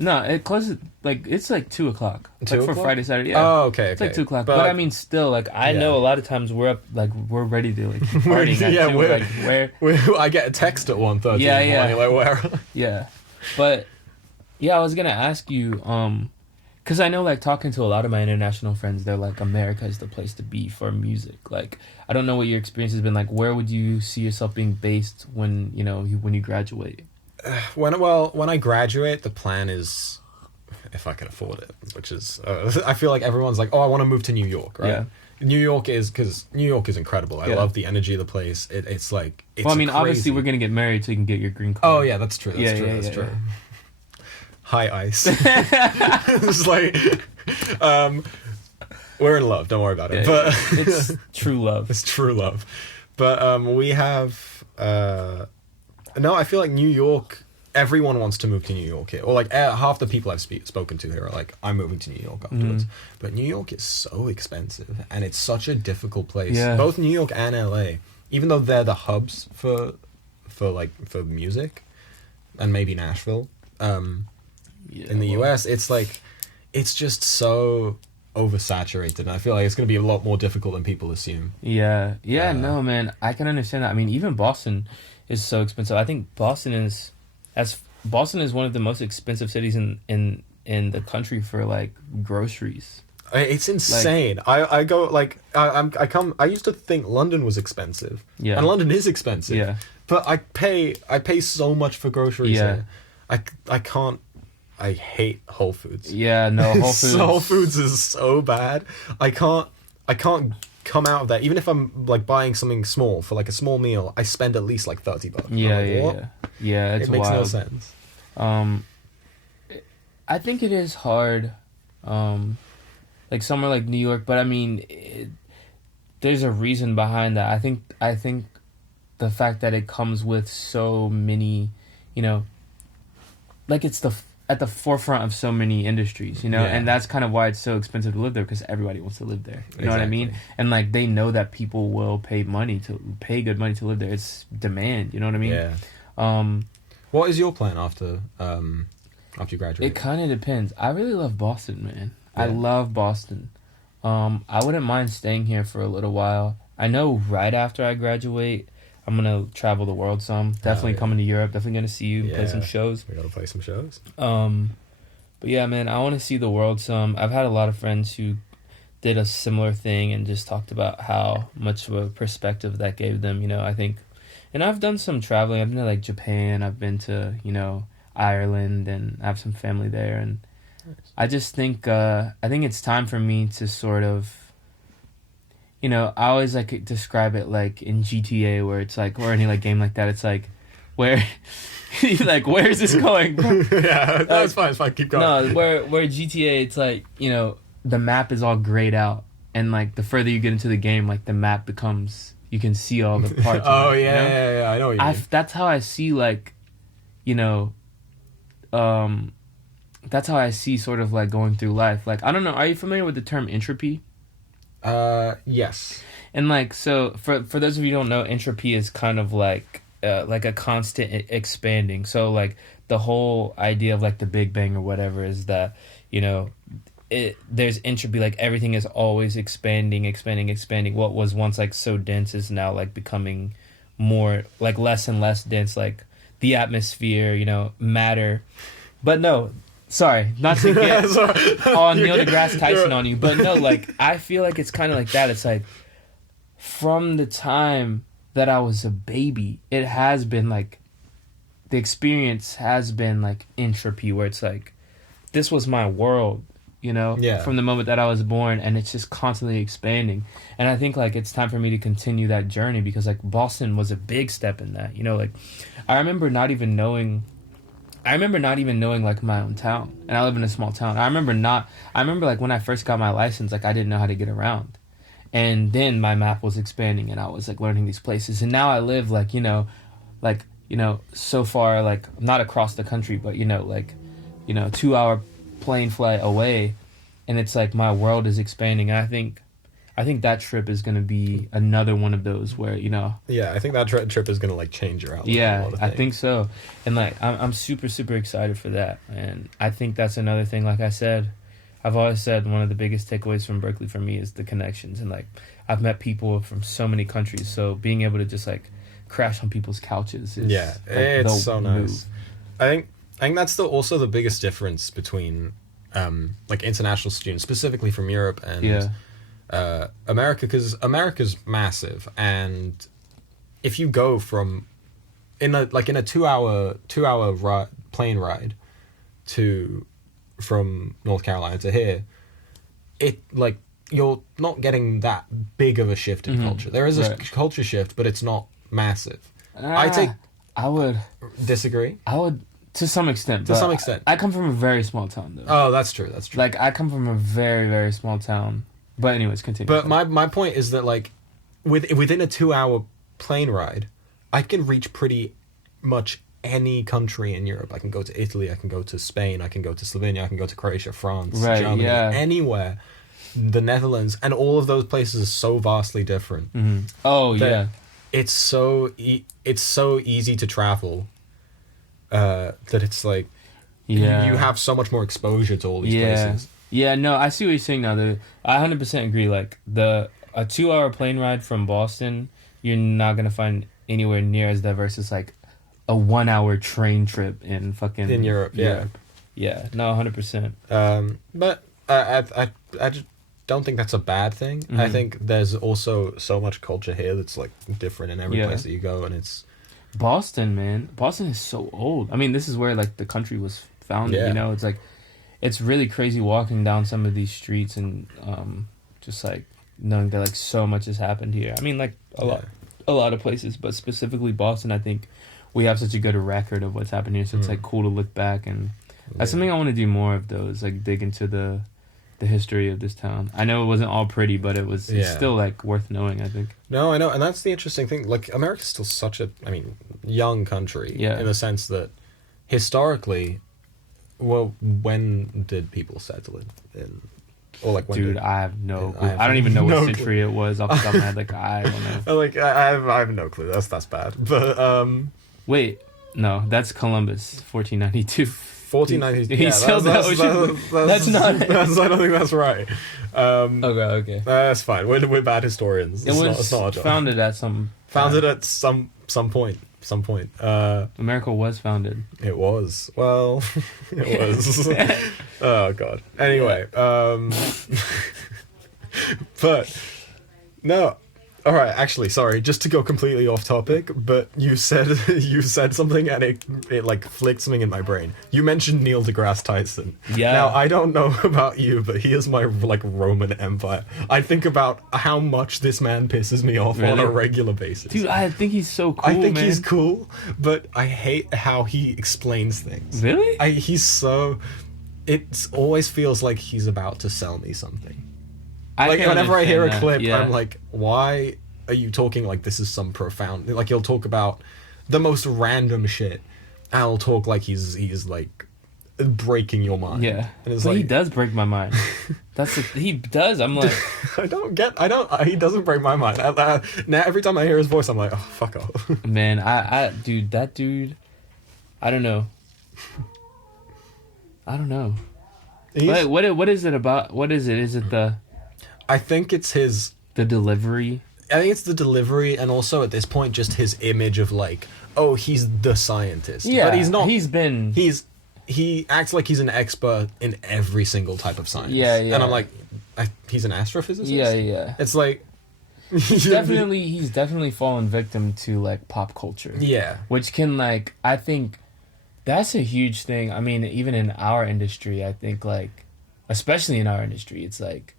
No, it closes it's 2 o'clock. 2 for o'clock? Friday, Saturday. Yeah. Oh, okay. It's 2 o'clock. But I mean, still, I know a lot of times we're up, we're ready to partying at 2. Where I get a text at 1:30 Yeah, in the morning, where? Yeah. But yeah, I was gonna ask you, because I know talking to a lot of my international friends, they're like, America is the place to be for music. I don't know what your experience has been like. Where would you see yourself being based when you graduate? When I graduate, the plan is, if I can afford it, which is I feel like everyone's like, oh, I want to move to New York, right? Yeah. New York is incredible. I love the energy of the place. It's well, I mean, obviously we're gonna get married so you can get your green card. Oh yeah, that's true. That's true. Hi, Ice. It's we're in love. Don't worry about it. But it's true love. It's true love. But we have no. I feel like New York. Everyone wants to move to New York here, or half the people I've spoken to here are like, I'm moving to New York afterwards. But New York is so expensive, and it's such a difficult place. Yeah. Both New York and LA, even though they're the hubs for music, and maybe Nashville. In the US, it's just so oversaturated, and I feel like it's going to be a lot more difficult than people assume. No, man, I can understand that. I mean, even Boston is so expensive. I think Boston is one of the most expensive cities in the country for groceries. It's insane. I go I used to think London was expensive. Yeah. And London is expensive. Yeah. But I pay so much for groceries here. I can't. I hate Whole Foods. Yeah, no, Whole Foods. Whole Foods is so bad. I can't come out of that. Even if I'm buying something small for a small meal, I spend at least $30. Yeah, it's it makes wild. no sense. I think it is hard, somewhere like New York, but I mean, there's a reason behind that. I think the fact that it comes with so many, it's at the forefront of so many industries, and that's kind of why it's so expensive to live there, because everybody wants to live there. You know what I mean? And they know that people will pay good money to live there. It's demand. You know what I mean? Yeah. What is your plan after you graduate? It kind of depends. I really love Boston, man. Yeah. I love Boston. I wouldn't mind staying here for a little while. I know right after I graduate, I'm gonna travel the world some. Definitely coming to Europe. Definitely gonna see you, play some shows. We gotta play some shows. But yeah, man, I want to see the world some. I've had a lot of friends who did a similar thing and just talked about how much of a perspective that gave them. I think, and I've done some traveling. I've been to Japan. I've been to Ireland, and I have some family there. And I just think I think it's time for me to sort of. I always describe it in GTA, where it's or any game like that. It's where where is this going? Yeah, that's fine. It's fine. Keep going. No, where GTA, it's the map is all grayed out, and the further you get into the game, the map becomes, you can see all the parts. Oh yeah, I know what you mean. That's how I see that's how I see sort of going through life. I don't know. Are you familiar with the term entropy? Yes. And so for those of you who don't know, entropy is kind of a constant expanding. So the whole idea of the Big Bang or whatever is that there's entropy. Everything is always expanding. What was once so dense is now becoming more less and less dense. The atmosphere, matter. But no. Sorry, not to get all Neil deGrasse Tyson on you, but no, I feel it's kind of that. It's from the time that I was a baby, it has been the experience has been entropy, where it's this was my world, from the moment that I was born, and it's just constantly expanding. And I think it's time for me to continue that journey, because Boston was a big step in that. I remember not even knowing. I remember not even knowing like my own town, and I live in a small town. I remember like when I first got my license, like I didn't know how to get around, and then my map was expanding, and I was like learning these places, and now I live like so far, like not across the country, but 2-hour plane flight away, and it's like my world is expanding. And I think that trip is gonna be another one of those where Yeah, I think that trip is gonna like change your outlook. yeah, on a lot of I things. think so. And like I'm super super excited for that. And I think that's another thing. Like I said, I've always said one of the biggest takeaways from Berkeley for me is the connections. And like I've met people from so many countries, so being able to just like crash on people's couches is like, it's so nice. move. I think that's also the biggest difference between like international students, specifically from Europe and America, because America's massive, and if you go from in a 2-hour plane ride from North Carolina to here, it like you're not getting that big of a shift in culture. There is a culture shift, but it's not massive. I would Disagree. To some extent. To some extent. I come from a very small town though. Oh, that's true. Like I come from a very very small town. But anyways, continue. But my point is that like within a 2-hour plane ride, I can reach pretty much any country in Europe. I can go to Italy, I can go to Spain, I can go to Slovenia, I can go to Croatia, France, Germany, anywhere, the Netherlands, and all of those places are so vastly different. Mm-hmm. Oh yeah, it's so easy to travel that it's like you have so much more exposure to all these places. Yeah, no, I see what you're saying now. I 100% agree. Like a 2-hour plane ride from Boston, you're not gonna find anywhere near as diverse as like a 1-hour train trip in Europe. Yeah, no, 100%. But I just don't think that's a bad thing. Mm-hmm. I think there's also so much culture here that's like different in every place that you go, and it's Boston, man. Boston is so old. I mean, this is where like the country was founded. It's like. It's really crazy walking down some of these streets and just like knowing that like so much has happened here. I mean, like a lot of places, but specifically Boston. I think we have such a good record of what's happened here, so it's like cool to look back, and that's something I want to do more of. Those like dig into the history of this town. I know it wasn't all pretty, but it's still like worth knowing. I think. No, I know, and that's the interesting thing. Like America's still such a young country in the sense that historically. Well, when did people settle in or like when? Dude, I have no clue. I don't even know what century it was off the top of my head. Like I don't know. Like I have no clue. That's bad. But wait, no, that's Columbus, 1492. 1492. He sailed the ocean. That's not. I don't think that's right. Okay. That's fine. We're bad historians. It's not our job. Founded at some point. America was founded. It was. Well, it was. Oh god. Anyway, but no. All right. Actually, sorry. Just to go completely off topic, but you said something and it like flicked something in my brain. You mentioned Neil deGrasse Tyson. Yeah. Now I don't know about you, but he is my like Roman Empire. I think about how much this man pisses me off on a regular basis. Dude, I think he's so cool. I think he's cool, but I hate how he explains things. Really? It always feels like he's about to sell me something. Like whenever I hear a clip, I'm like, why are you talking like this is some profound? Like he'll talk about the most random shit. And he'll talk like he's like breaking your mind. Yeah, and it's but he does break my mind. He does. I'm like, he doesn't break my mind. Now every time I hear his voice, I'm like, oh fuck off. Man, that dude, I don't know. What is it about? What is it? Is it the? I think it's the delivery. I think it's the delivery, and also at this point, just his image of like, oh, he's the scientist. Yeah, but he's not. He acts like he's an expert in every single type of science. Yeah. And I'm like, he's an astrophysicist. Yeah. It's like he's definitely fallen victim to like pop culture. Yeah, which can like I think that's a huge thing. I mean, even in our industry, I think like, especially in our industry, it's like.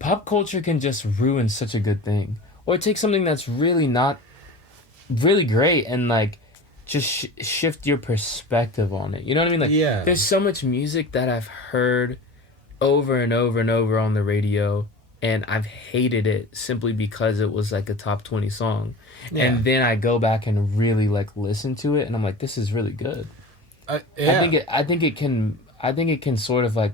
Pop culture can just ruin such a good thing. Or take something that's really not really great and like just shift your perspective on it. You know what I mean? Like, Yeah. there's so much music that I've heard over and over and over on the radio, and I've hated it simply because it was like a top 20 song. Yeah. And then I go back and really like listen to it, and I'm like, this is really good. Yeah. I think it can sort of like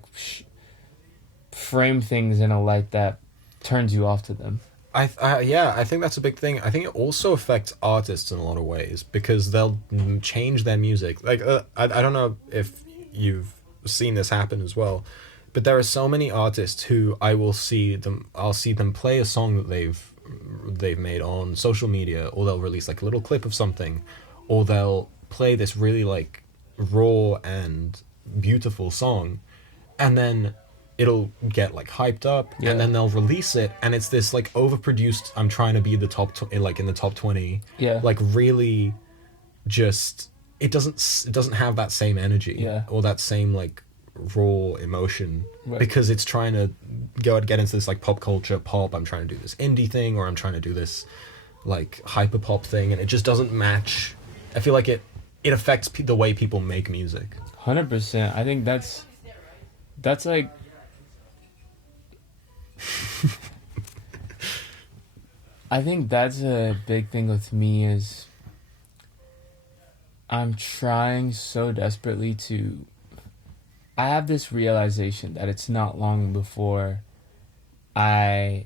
frame things in a light that turns you off to them. I think that's a big thing. I think it also affects artists in a lot of ways because they'll change their music. Like, I don't know if you've seen this happen as well, but there are so many artists who I'll see them play a song that they've made on social media, or they'll release like a little clip of something, or they'll play this really like raw and beautiful song, and then it'll get like hyped up, and then they'll release it, and it's this like overproduced, I'm trying to be the like in the top 20, like really just it doesn't have that same energy, or that same like raw emotion, because it's trying to get into this like pop culture pop, I'm trying to do this indie thing, or I'm trying to do this like hyper pop thing, and it just doesn't match. I feel like it affects the way people make music. 100%. I think that's like I think that's a big thing with me is I'm trying so desperately to... I have this realization that it's not long before I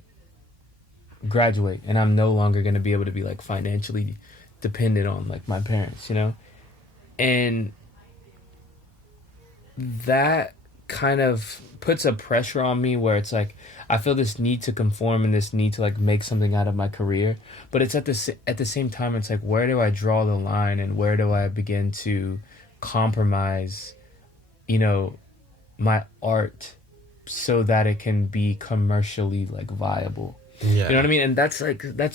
graduate and I'm no longer going to be able to be like financially dependent on like my parents, you know? And that kind of puts a pressure on me where it's like I feel this need to conform and this need to like make something out of my career, but it's at the same time it's like, where do I draw the line and where do I begin to compromise, you know, my art so that it can be commercially like viable. You know what I mean? And that's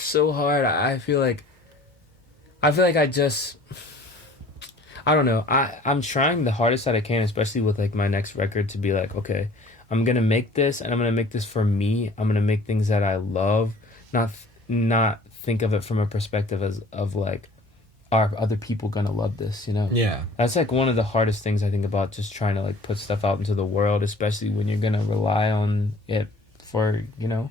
so hard. I feel like I don't know. I'm trying the hardest that I can, especially with like my next record, to be like, okay, I'm gonna make this, and I'm gonna make this for me. I'm gonna make things that I love, not think of it from a perspective of like, are other people gonna love this? You know? Yeah. That's like one of the hardest things I think about, just trying to like put stuff out into the world, especially when you're gonna rely on it for, you know,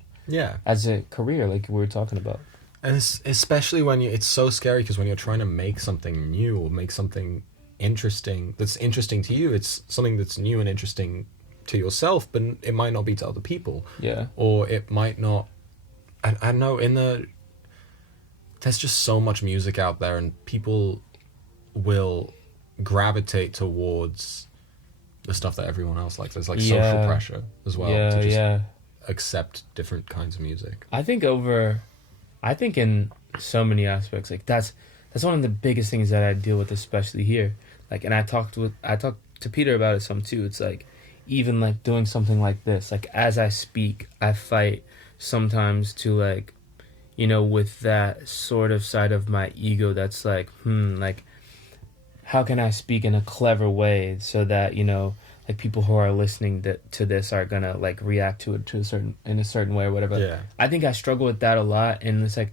as a career, like we were talking about. And especially when it's so scary, because when you're trying to make something new or make something interesting that's interesting to you, it's something that's new and interesting to yourself, but it might not be to other people. Yeah. Or it might not. I know there's just so much music out there, and people will gravitate towards the stuff that everyone else likes. There's like social pressure as well to just accept different kinds of music. I think in so many aspects, like that's one of the biggest things that I deal with, especially here. Like, and I talked to Peter about it some too. It's like, even like doing something like this, like as I speak, I fight sometimes to like, you know, with that sort of side of my ego that's like, like, how can I speak in a clever way so that, you know, like people who are listening to this are gonna like react to it in a certain way or whatever. Yeah. I think I struggle with that a lot, and it's like,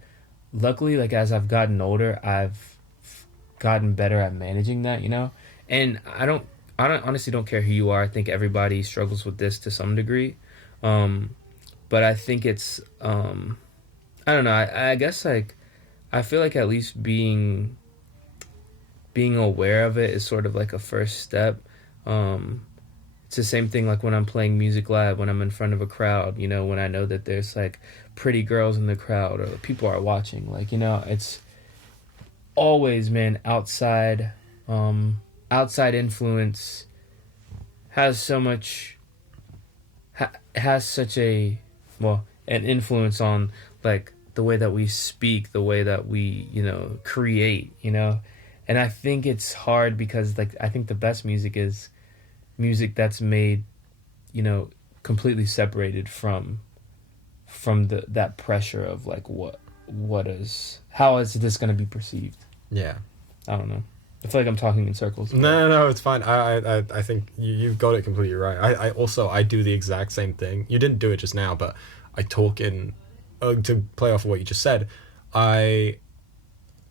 luckily, like as I've gotten older, I've gotten better at managing that, you know. And I don't honestly don't care who you are. I think everybody struggles with this to some degree, but I think it's I don't know. I guess like I feel like at least being aware of it is sort of like a first step. It's the same thing like when I'm playing music live, when I'm in front of a crowd, you know, when I know that there's like pretty girls in the crowd or people are watching, like, you know, it's always, man, outside influence has such an influence on like the way that we speak, the way that we, you know, create, you know. And I think it's hard because like I think the best music is music that's made, you know, completely separated from that pressure of like how is this going to be perceived? Yeah. I don't know. I feel like I'm talking in circles. No, it's fine. I think you've got it completely right. I do the exact same thing. You didn't do it just now, but I talk in to play off of what you just said. I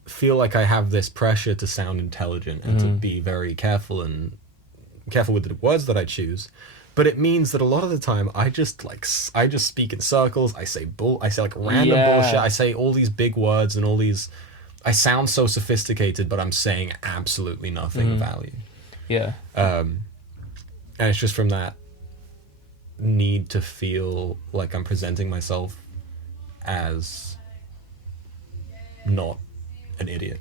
feel like I have this pressure to sound intelligent and to be very careful with the words that I choose. But it means that a lot of the time I just speak in circles. I say like random bullshit. I say all these big words and all these. I sound so sophisticated, but I'm saying absolutely nothing of value. Yeah. And it's just from that need to feel like I'm presenting myself as not an idiot.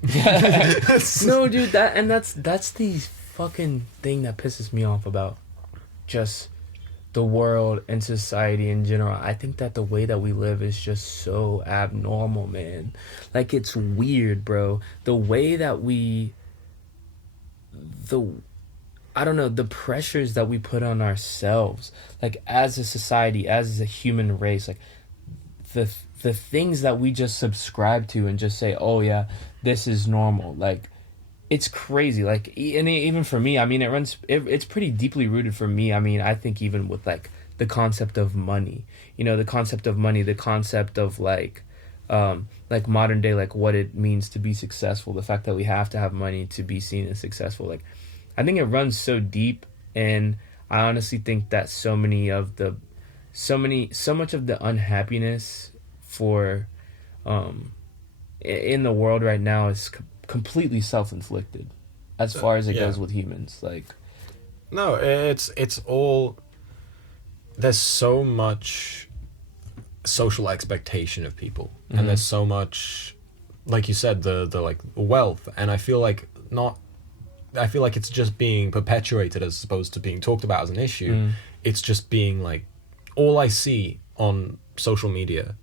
No, dude, that's the fucking thing that pisses me off about just the world and society in general. I think that the way that we live is just so abnormal, man. Like, it's weird, bro. The way that I don't know, the pressures that we put on ourselves, like, as a society, as a human race, like, the things that we just subscribe to and just say, oh yeah, this is normal. Like, it's crazy. Like, and even for me, I mean, it's pretty deeply rooted for me. I mean, I think even with like the concept of money, the concept of like modern day, like what it means to be successful, the fact that we have to have money to be seen as successful. Like, I think it runs so deep, and I honestly think that so much of the unhappiness for in the world right now is completely self-inflicted as far as it goes with humans. Like, no, it's all, there's so much social expectation of people, and there's so much, like you said, the like wealth, and I feel like it's just being perpetuated as opposed to being talked about as an issue. It's just being like, all I see on social media,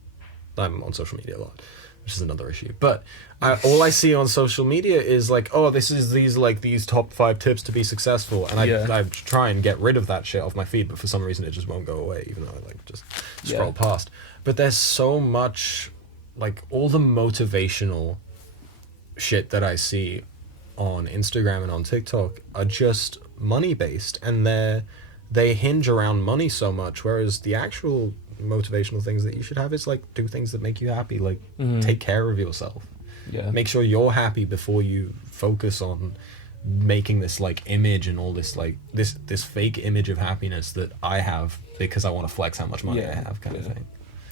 I'm on social media a lot, which is another issue, but all I see on social media is like, oh, this is these top 5 tips to be successful, and I try and get rid of that shit off my feed, but for some reason it just won't go away, even though I like just scroll past. But there's so much, like, all the motivational shit that I see on Instagram and on TikTok are just money based, and they hinge around money so much, whereas the actual motivational things that you should have is like, do things that make you happy, like take care of yourself, make sure you're happy before you focus on making this like image and all this like this fake image of happiness that I have because I want to flex how much money I have, kind of thing.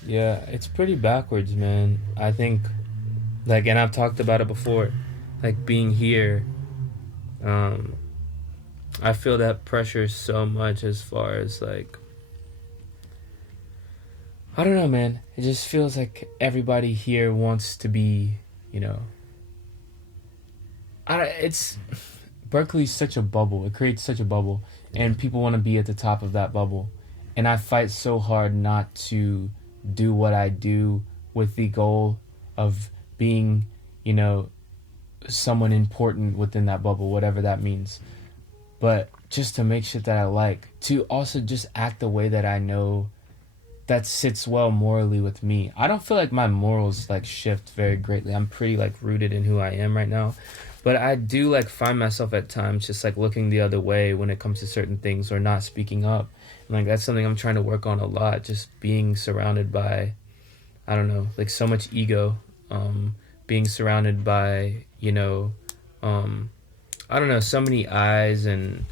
It's pretty backwards, man. I think, like, and I've talked about it before, like, being here, I feel that pressure so much as far as like, I don't know, man. It just feels like everybody here wants to be, Berkeley's such a bubble. It creates such a bubble, and people want to be at the top of that bubble. And I fight so hard not to do what I do with the goal of being, someone important within that bubble, whatever that means. But just to make shit that I like, to also just act the way that I know that sits well morally with me. I don't feel like my morals like shift very greatly. I'm pretty like rooted in who I am right now, but I do like find myself at times just like looking the other way when it comes to certain things, or not speaking up. And like, that's something I'm trying to work on a lot, just being surrounded by, I don't know, like so much ego, being surrounded by, I don't know, so many eyes, and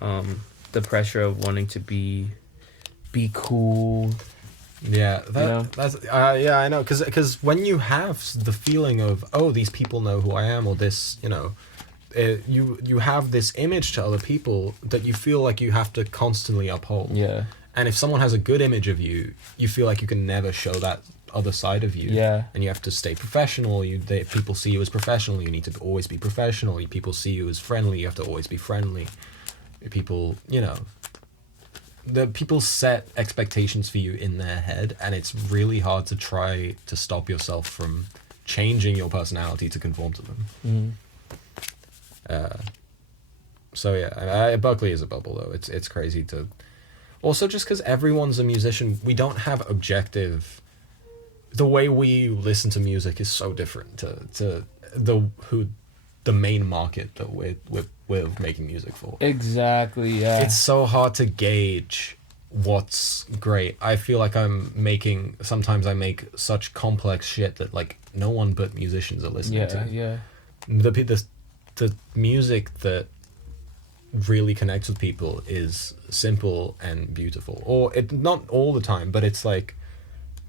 the pressure of wanting to be cool. That's I know, because when you have the feeling of, oh, these people know who I am, or this, you have this image to other people that you feel like you have to constantly uphold. And if someone has a good image of you, you feel like you can never show that other side of you. And you have to stay professional. People see you as professional. You need to always be professional. People see you as friendly. You have to always be friendly. People, the people set expectations for you in their head, and it's really hard to try to stop yourself from changing your personality to conform to them. Berkeley is a bubble, though. It's crazy to, also just because everyone's a musician, we don't have objective, the way we listen to music is so different to the main market that we're making music for. Exactly, yeah. It's so hard to gauge what's great. I feel like sometimes I make such complex shit that like no one but musicians are listening to. Yeah. The music that really connects with people is simple and beautiful. Or it not all the time, but it's like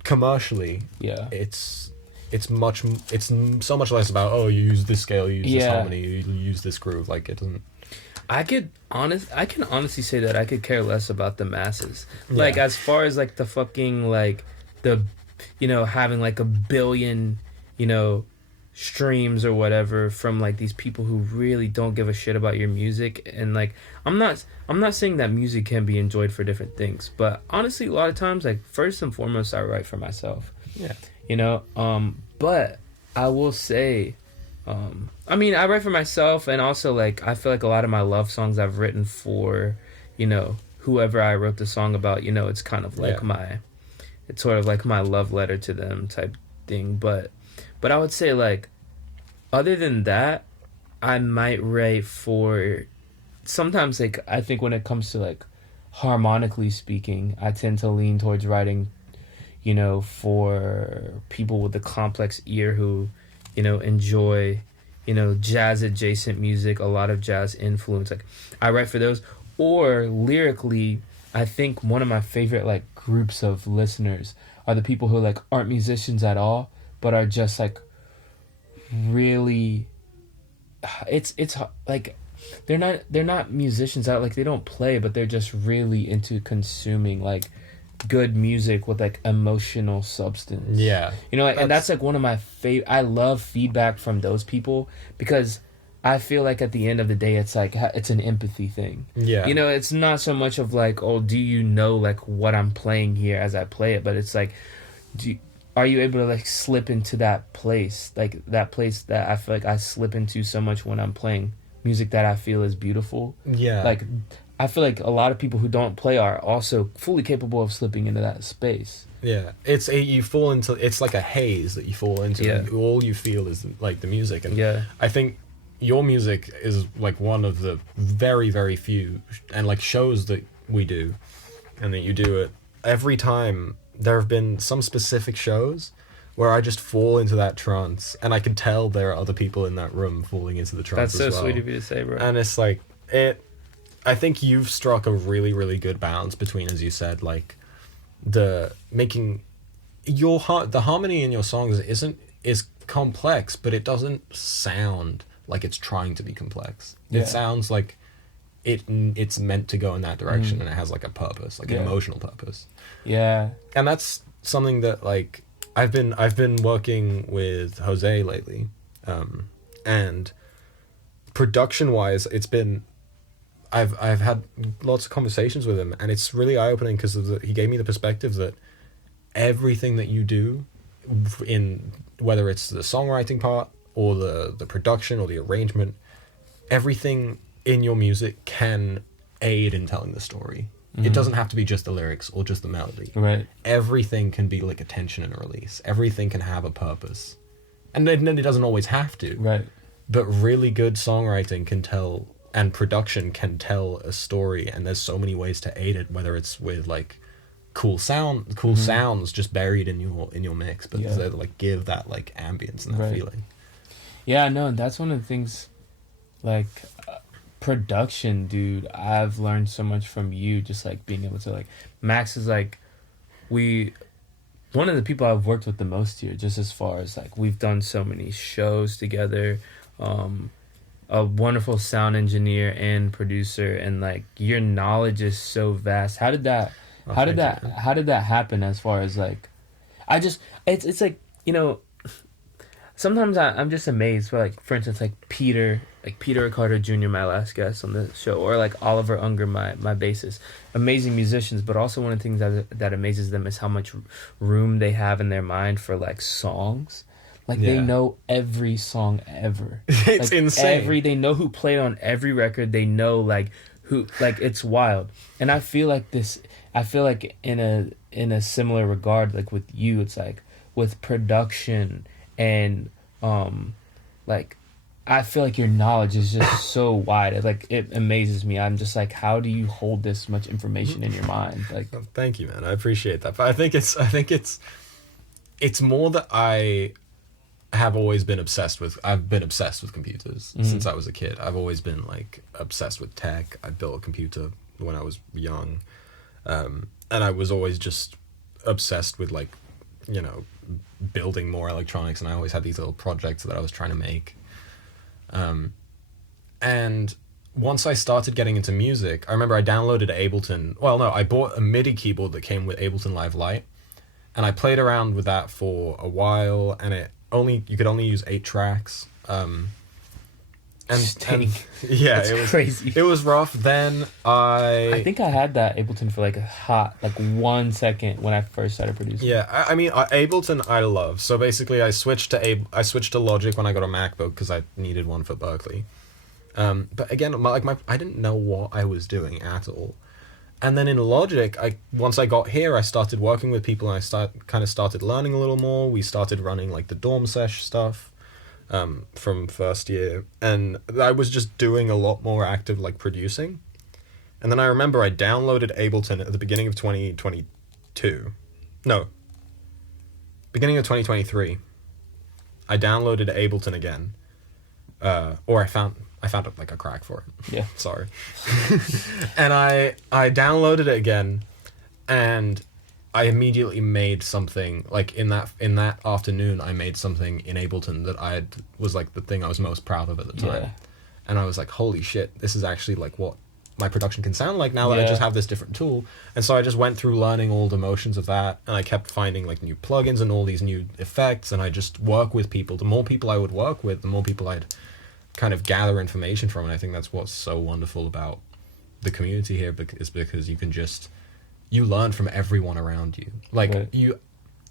commercially, Yeah. it's so much less about, oh, you use this scale, you use this harmony, you use this groove. Like it doesn't. I can honestly say that I could care less about the masses. Like as far as like the fucking like the, having like a billion, streams or whatever from like these people who really don't give a shit about your music. And like I'm not saying that music can be enjoyed for different things, but honestly a lot of times, like, first and foremost, I write for myself. But I will say, I write for myself, and also like I feel like a lot of my love songs I've written for whoever I wrote the song about. It's kind of like it's sort of like my love letter to them type thing. But I would say, like, other than that, I might write for... Sometimes, like, I think when it comes to, like, harmonically speaking, I tend to lean towards writing, for people with a complex ear who, enjoy, jazz-adjacent music, a lot of jazz influence. Like, I write for those. Or, lyrically, I think one of my favorite, like, groups of listeners are the people who, like, aren't musicians at all, but are just like really it's like they're not musicians out, like they don't play, but they're just really into consuming like good music with like emotional substance. And that's like one of my favorite. I love feedback from those people because I feel like at the end of the day it's like it's an empathy thing. It's not so much of like, oh, do you know like what I'm playing here as I play it, but it's like, are you able to like slip into that place, like that place that I feel like I slip into so much when I'm playing music that I feel is beautiful. Like I feel like a lot of people who don't play are also fully capable of slipping into that space. You fall into, it's like a haze that you fall into, and all you feel is like the music. And I think your music is like one of the very, very few and like shows that we do, and that you do it every time. There have been some specific shows where I just fall into that trance, and I can tell there are other people in that room falling into the trance. That's so sweet of you to say, bro. And it's like I think you've struck a really, really good balance between, as you said, like the making the harmony in your songs is complex, but it doesn't sound like it's trying to be complex. It sounds like it's meant to go in that direction, and it has like a purpose, like an emotional purpose. And that's something that like I've been working with Jose lately, and production wise, it's been I've had lots of conversations with him, and it's really eye opening because he gave me the perspective that everything that you do, in whether it's the songwriting part or the production or the arrangement, everything in your music can aid in telling the story. It doesn't have to be just the lyrics or just the melody. Everything can be like a tension and a release. Everything can have a purpose. And then it doesn't always have to. But really good songwriting can tell, and production can tell a story, and there's so many ways to aid it, whether it's with like cool sounds just buried in your mix, but they like give that like ambience and that feeling. No, that's one of the things, like production, dude. I've learned so much from you, just like being able to like Max is like one of the people I've worked with the most here, just as far as like we've done so many shows together, a wonderful sound engineer and producer, and like your knowledge is so vast. How did that happen? As far as like it's like, sometimes I'm just amazed. For instance, like Peter Ricardo Jr., my last guest on the show, or like Oliver Unger, my bassist, amazing musicians. But also one of the things that amazes them is how much room they have in their mind for like songs. Like they know every song ever. It's like, insane. They know who played on every record. They know like who, like it's wild. And I feel like in a similar regard, like with you, it's like with production and like I feel like your knowledge is just so wide. It amazes me. I'm just like, how do you hold this much information in your mind? Like, Oh, thank you, man. I appreciate that. But it's more that I have always been obsessed with. I've been obsessed with computers since I was a kid. I've always been like obsessed with tech. I built a computer when I was young, and I was always just obsessed with like, you know, building more electronics. And I always had these little projects that I was trying to make. And once I started getting into music, I remember I downloaded Ableton. Well, no, I bought a MIDI keyboard that came with Ableton Live Lite, and I played around with that for a while. And you could only use 8 tracks. And yeah, That's it was crazy. It was rough. Then I think I had that Ableton for like a hot, like 1 second when I first started producing. Yeah, I mean, Ableton I love. So basically, I switched to Logic when I got a MacBook because I needed one for Berkeley. But again, I didn't know what I was doing at all. And then in Logic, once I got here, I started working with people, and I started learning a little more. We started running like the dorm sesh stuff from first year, and I was just doing a lot more active like producing. And then I remember I downloaded Ableton at the beginning of 2022. No. Beginning of 2023. I downloaded Ableton again. Or I found like a crack for it. Yeah. Sorry. And I downloaded it again, and I immediately made something like in that afternoon. I made something in Ableton that was like the thing I was most proud of at the time. Yeah. And I was like, holy shit, this is actually like what my production can sound like now that I just have this different tool. And so I just went through learning all the motions of that, and I kept finding like new plugins and all these new effects, and I just work with people. The more people I would work with, the more people I'd kind of gather information from. And I think that's what's so wonderful about the community here, is because you learn from everyone around you. Like right.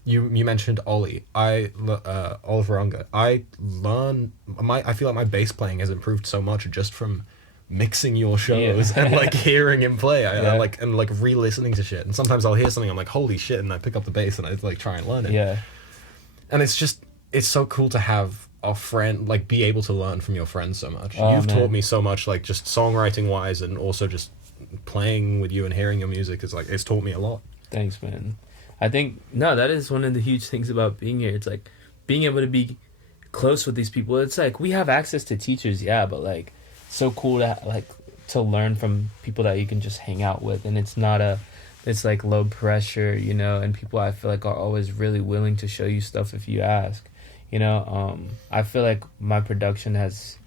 you mentioned Ollie. Oliver Unger. I feel like my bass playing has improved so much just from mixing your shows and like hearing him play. I like re-listening to shit. And sometimes I'll hear something, I'm like, holy shit, and I pick up the bass and I like try and learn it. Yeah. And it's so cool to have a friend, like be able to learn from your friends so much. Oh, You've man. taught me so much, like just songwriting wise, and also just playing with you and hearing your music is like, it's taught me a lot. Thanks, man. I think, no, that is one of the huge things about being here. It's like being able to be close with these people. It's like we have access to teachers, yeah, but like so cool to learn from people that you can just hang out with, and it's like low pressure, you know, and people I feel like are always really willing to show you stuff if you ask, you know. I feel like my production has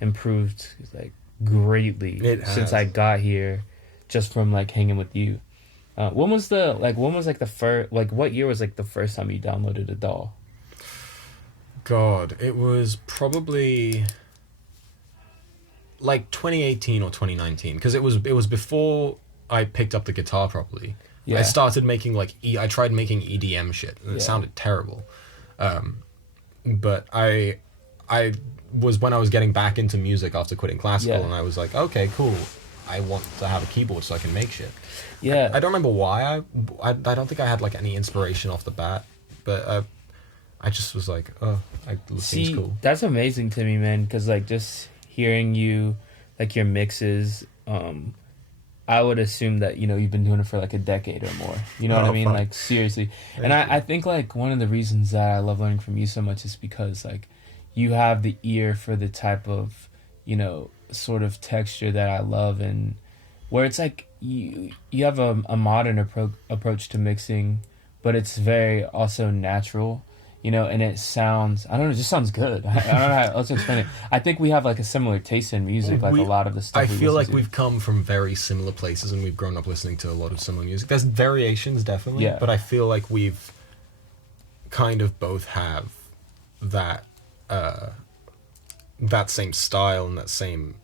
improved like greatly since I got here, just from like hanging with you. What year was like the first time you downloaded a DAW? God, it was probably like 2018 or 2019, because it was before I picked up the guitar properly. Yeah. I started making I tried making EDM shit, and it sounded terrible. But I was when I was getting back into music after quitting classical, and I was like, okay, cool. I want to have a keyboard so I can make shit. Yeah. I don't remember why. I don't think I had like any inspiration off the bat, but I just was like, oh, this seems cool. That's amazing to me, man, because like just hearing you, like your mixes, I would assume that, you know, you've been doing it for like a decade or more. You know what I mean? Fun. Like seriously. And I think like one of the reasons that I love learning from you so much is because like you have the ear for the type of, you know, sort of texture that I love, and where it's like you have a modern approach to mixing, but it's very also natural, you know, and it sounds, I don't know, it just sounds good. I don't know how else to explain it. I think we have like a similar taste in music, like a lot of the stuff I feel like to. we've come from very similar places, and we've grown up listening to a lot of similar music. There's variations, definitely, but I feel like we've kind of both have that same style and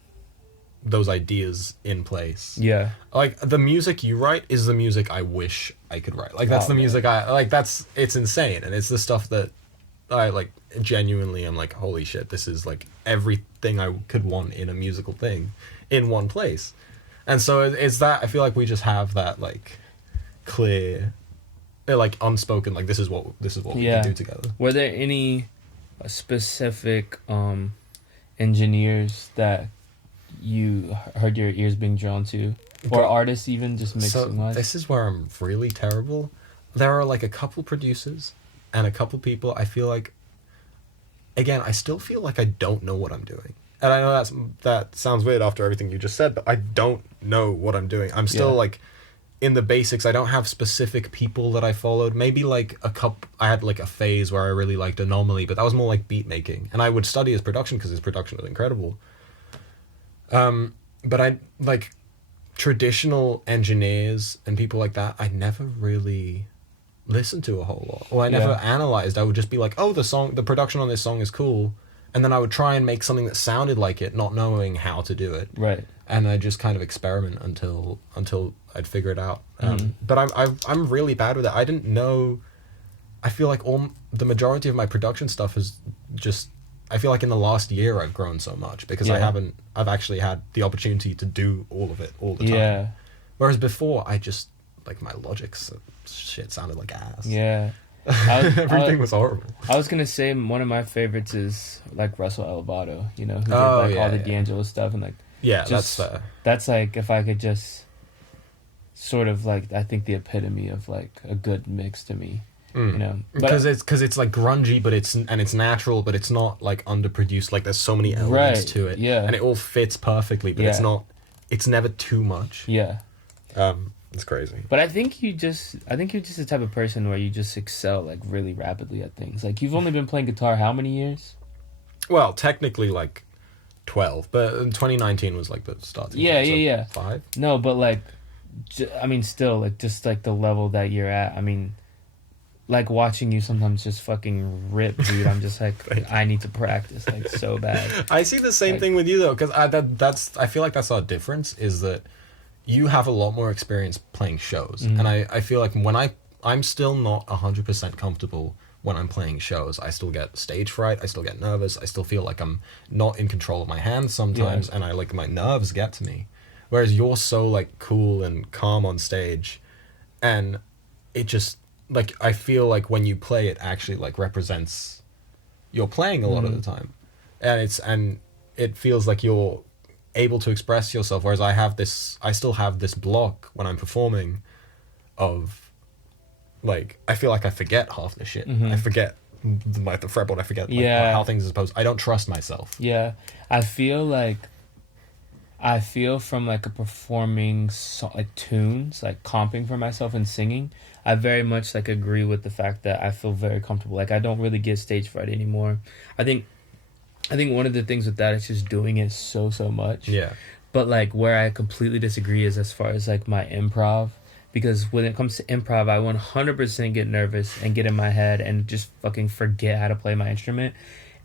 those ideas in place. Yeah. Like the music you write is the music I wish I could write. Like that's the music I like. It's insane, and it's the stuff that I like genuinely am like, holy shit, this is like everything I could want in a musical thing in one place. And so it's that I feel like we just have that like clear, like unspoken, like this is what we can do together. Were there any specific engineers that you heard your ears being drawn to, or artists even just mixing wise? This is where I'm really terrible. There are like a couple producers and a couple people. I feel like, again, I still feel like I don't know what I'm doing. And I know that sounds weird after everything you just said, but I don't know what I'm doing. I'm still like in the basics. I don't have specific people that I followed. Maybe like I had like a phase where I really liked Anomaly, but that was more like beat making. And I would study his production because his production was incredible. But I like traditional engineers and people like that, I never really listened to a whole lot. Or I never analyzed. I would just be like, oh, the production on this song is cool. And then I would try and make something that sounded like it, not knowing how to do it. Right. And I just kind of experiment until I'd figure it out. But I'm really bad with it. I didn't know. I feel like the majority of my production stuff is just. I feel like in the last year I've grown so much because I've actually had the opportunity to do all of it all the time. Yeah. Whereas before I just like my Logic's shit sounded like ass. Yeah. Everything was horrible. I was gonna say one of my favorites is like Russell Alvato, who did all the D'Angelo stuff and like that's fair. That's like if I could just sort of like I think the epitome of like a good mix to me, because it's like grungy, but it's natural, but it's not like underproduced. Like there's so many elements to it, and it all fits perfectly, but it's never too much. Yeah. It's crazy. But I think you're just the type of person where you just excel like really rapidly at things. Like you've only been playing guitar how many years? Well, technically like 12, but 2019 was like the start. Yeah. 5. No, but like, I mean, still like just like the level that you're at. I mean, like watching you sometimes just fucking rip, dude. I'm just like I need to practice like so bad. I see the same thing with you though, because I feel like that's our difference is that. You have a lot more experience playing shows. And I feel like when I'm still not 100% comfortable when I'm playing shows. I still get stage fright. I still get nervous. I still feel like I'm not in control of my hands sometimes. And my nerves get to me. Whereas you're so like cool and calm on stage. And it just like, I feel like when you play, it actually like represents you're playing a lot of the time. And it feels like you're able to express yourself, whereas I still have this block when I'm performing of like I feel like I forget half the shit. I forget the fretboard. I forget how things are supposed. I don't trust myself. Yeah, I feel from like a performing like tunes, like comping for myself and singing. I very much like agree with the fact that I feel very comfortable. Like I don't really get stage fright anymore. I think one of the things with that is just doing it so much. Yeah. But like where I completely disagree is as far as like my improv, because when it comes to improv, I 100% get nervous and get in my head and just fucking forget how to play my instrument.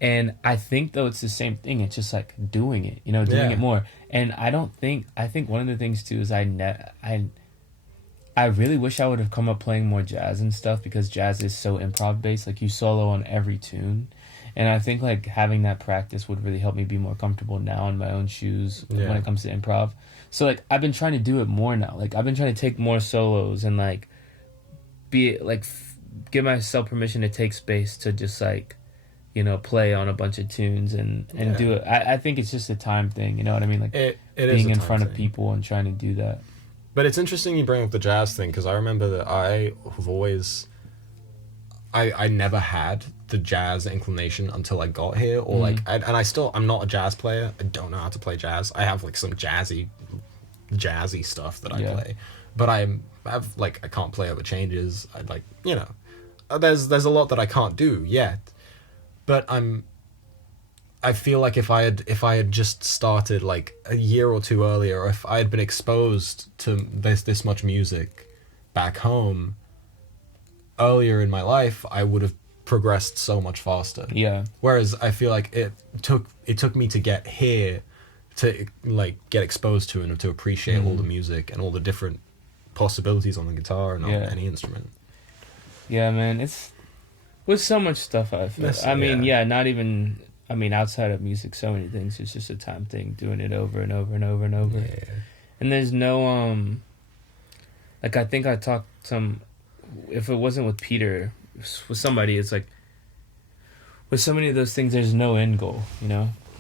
And I think though it's the same thing. It's just like doing it, doing it more. And I think one of the things too is I really wish I would have come up playing more jazz and stuff, because jazz is so improv based. Like you solo on every tune. And I think like having that practice would really help me be more comfortable now in my own shoes when it comes to improv. So like I've been trying to do it more now. Like I've been trying to take more solos and like be like give myself permission to take space to just like play on a bunch of tunes and do it. I think it's just a time thing. You know what I mean? Like it being in front of people and trying to do that. But it's interesting you bring up the jazz thing, because I remember that I have always I never had the jazz inclination until I got here, or like, I'm not a jazz player. I don't know how to play jazz. I have like some jazzy stuff that I play, but I can't play over changes. I like, there's a lot that I can't do yet, but I feel like if I had just started like a year or two earlier, or if I had been exposed to this much music back home earlier in my life, I would have progressed so much faster. Yeah. Whereas I feel like it took me to get here to like get exposed to and to appreciate all the music and all the different possibilities on the guitar and on any instrument. Yeah, man, it's with so much stuff. I feel. Not even. I mean, outside of music, so many things. It's just a time thing, doing it over and over and over and over. Yeah. And there's no like I think I talked some. If it wasn't with Peter, with somebody, it's like with so many of those things, there's no end goal.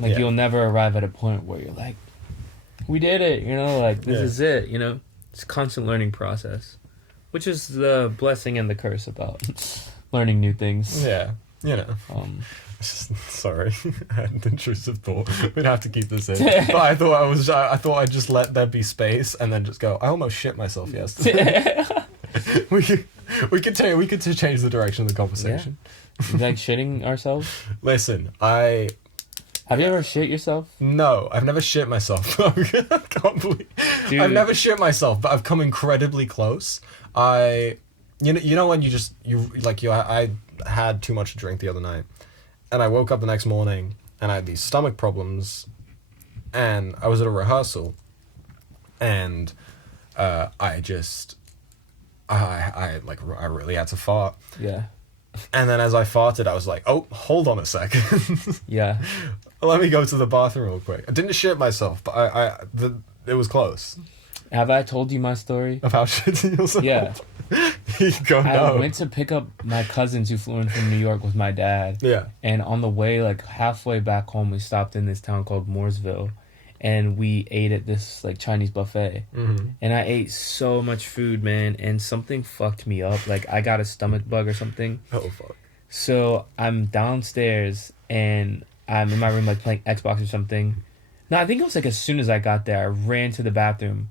Like you'll never arrive at a point where you're like, we did it, you know, like this is it, you know. It's a constant learning process, which is the blessing and the curse about learning new things. Yeah, you know. Sorry, I had an intrusive thought. We'd have to keep this in. But I thought I'd just let there be space and then just go. I almost shit myself yesterday. we could change the direction of the conversation. Yeah. Like shitting ourselves. Listen, Have you ever shit yourself? No, I've never shit myself. I can't believe. Dude. I've never shit myself, but I've come incredibly close. You know when I had too much to drink the other night, and I woke up the next morning and I had these stomach problems, and I was at a rehearsal, and I really had to fart. Yeah. And then as I farted, I was like, oh, hold on a second. Yeah. Let me go to the bathroom real quick. I didn't shit myself, but it was close. Have I told you my story? About shitting yourself? Yeah. I went to pick up my cousins who flew in from New York with my dad. Yeah. And on the way, like halfway back home, we stopped in this town called Mooresville. And we ate at this like Chinese buffet. Mm-hmm. And I ate so much food, man. And something fucked me up. Like I got a stomach bug or something. Oh, fuck. So I'm downstairs and I'm in my room like playing Xbox or something. No, I think it was like as soon as I got there, I ran to the bathroom.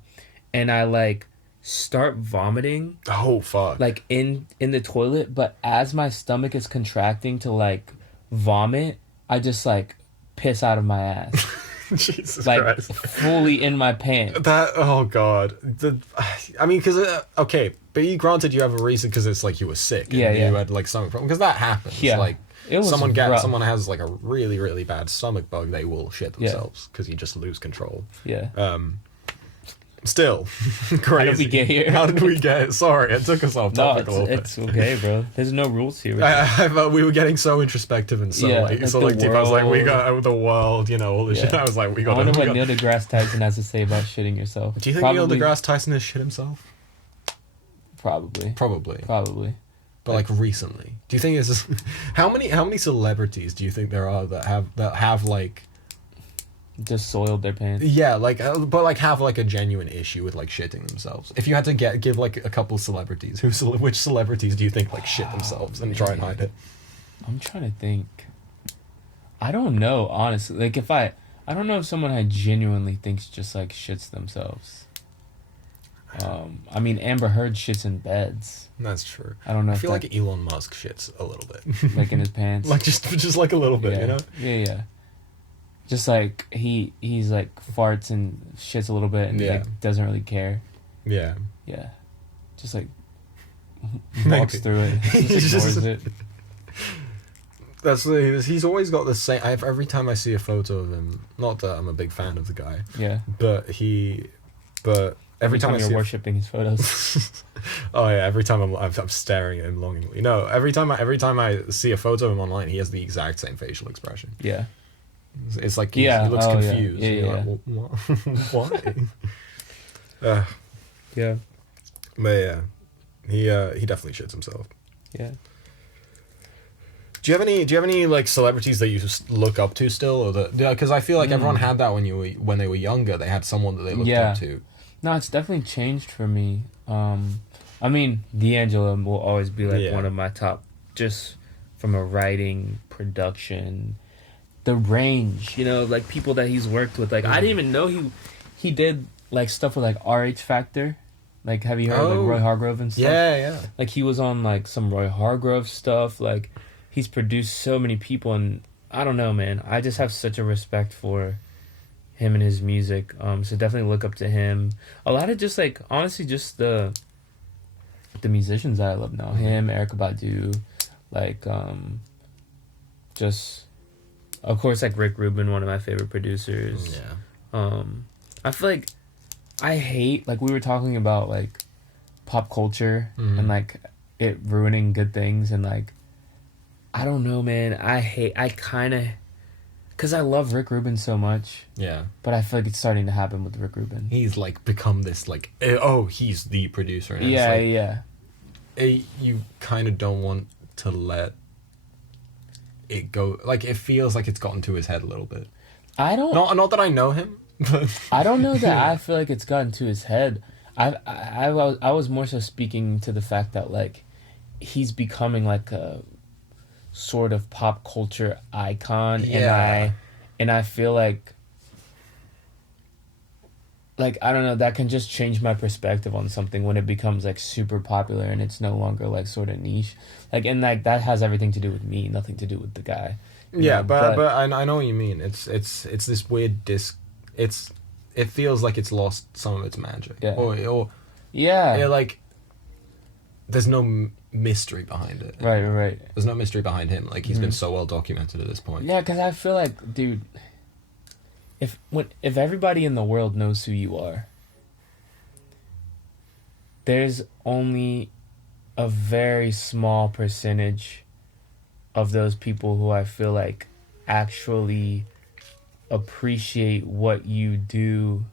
And I like start vomiting. Oh, fuck. Like in the toilet. But as my stomach is contracting to like vomit, I just like piss out of my ass. Jesus like, Christ. Fully in my pants. Oh, God. Because, okay, but granted you have a reason because it's like you were sick. And you had like stomach problem. Because that happens. Yeah. Like, someone has like a really, really bad stomach bug, they will shit themselves because you just lose control. Yeah. Still, crazy. How did we get here? How did we get it? Sorry, it took us off topic a little bit. It's okay, bro. There's no rules here. I felt we were getting so introspective and so deep. I was like, we got the world, you know, all this shit. I was like, we got. I wonder what Neil deGrasse Tyson has to say about shitting yourself. Do you think Neil deGrasse Tyson has shit himself? Probably. But like recently, do you think it's how many celebrities do you think there are that have like just soiled their pants? Yeah, like but like have like a genuine issue with like shitting themselves. If you had to give like a couple celebrities, which celebrities do you think like shit themselves and try and hide it? I'm trying to think. I don't know, honestly. Like I don't know if someone I genuinely thinks just like shits themselves. I mean, Amber Heard shits in beds. That's true. I don't know. I feel like Elon Musk shits a little bit, like in his pants, like just like a little bit, you know? Yeah. Just like he's like farts and shits a little bit and like doesn't really care. Yeah. Yeah. Just like walks through it. Just ignores it. He's always got the same. Every time I see a photo of him, not that I'm a big fan of the guy. Yeah. But every time you're worshipping his photos. Oh yeah, every time I'm staring at him longingly. No, every time I see a photo of him online, he has the exact same facial expression. Yeah. It's like he looks confused. Yeah. Like, why? Yeah. But yeah, he definitely shits himself. Yeah. Do you have any like celebrities that you just look up to still, or because I feel like everyone had that when they were younger, they had someone that they looked up to. No, it's definitely changed for me. I mean, D'Angelo will always be like one of my top, just from a writing, production, the range, you know, like people that he's worked with. Like I didn't even know he did like stuff with like RH Factor. Like, have you heard of like Roy Hargrove and stuff? Yeah. Like he was on like some Roy Hargrove stuff. Like he's produced so many people, and I don't know, man. I just have such a respect for him and his music. So definitely look up to him. A lot of just like honestly just the musicians that I love now. Him, Erykah Badu, like just of course like Rick Rubin, one of my favorite producers. Yeah. I feel like I hate, like we were talking about like pop culture and like it ruining good things, and like I don't know, man. I kind of, because I love Rick Rubin so much. Yeah. But I feel like it's starting to happen with Rick Rubin. He's like become this like, he's the producer. And You kind of don't want to let it go. Like it feels like it's gotten to his head a little bit. I don't. Not that I know him, but I don't know that I feel like it's gotten to his head. I was more so speaking to the fact that like he's becoming like a sort of pop culture icon, Yeah. and I feel like I don't know, that can just change my perspective on something when it becomes like super popular and it's no longer like sort of niche. Like, and like that has everything to do with me, nothing to do with the guy. Yeah, but I know what you mean. It's this weird disc. It feels like it's lost some of its magic. Yeah. Or yeah. like there's no mystery behind it. Right. There's no mystery behind him. Like he's been so well documented at this point. Yeah, because I feel like, dude, if everybody in the world knows who you are, there's only a very small percentage of those people who I feel like actually appreciate what you do.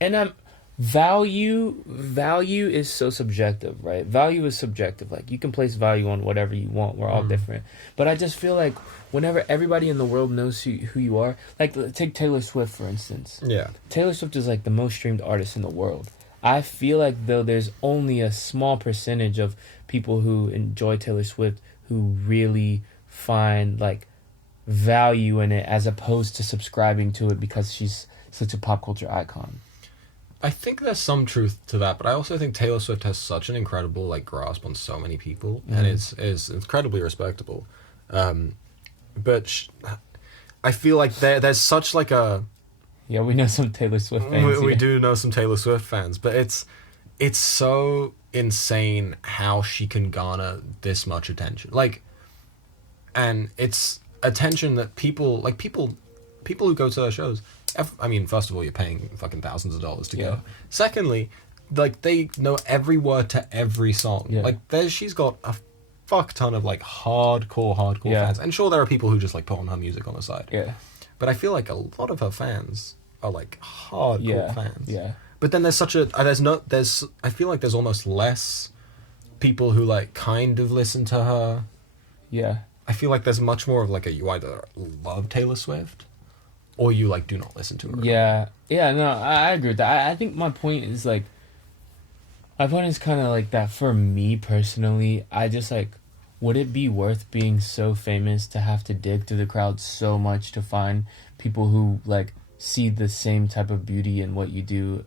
And value is so subjective, right? Value is subjective. Like you can place value on whatever you want. We're all different. But I just feel like whenever everybody in the world knows who you are, like take Taylor Swift for instance. Yeah. Taylor Swift is like the most streamed artist in the world. I feel like though there's only a small percentage of people who enjoy Taylor Swift who really find like value in it as opposed to subscribing to it because she's such a pop culture icon. I think there's some truth to that, but I also think Taylor Swift has such an incredible like grasp on so many people, and is incredibly respectable. But I feel like there's such like a Yeah, we know some Taylor Swift fans. we do know some Taylor Swift fans, but it's so insane how she can garner this much attention. Like, and it's attention that people who go to her shows. I mean, first of all, you're paying fucking thousands of dollars to go. Secondly, like they know every word to every song. Yeah. Like she's got a fuck ton of like hardcore fans. And sure, there are people who just like put on her music on the side. Yeah. But I feel like a lot of her fans are like hardcore fans. Yeah. But then there's I feel like there's almost less people who like kind of listen to her. Yeah. I feel like there's much more of like you either love Taylor Swift or you like do not listen to her. Yeah, no, I agree with that. I think my point is like, my point is kind of like that for me personally. I just like, would it be worth being so famous to have to dig through the crowd so much to find people who like see the same type of beauty in what you do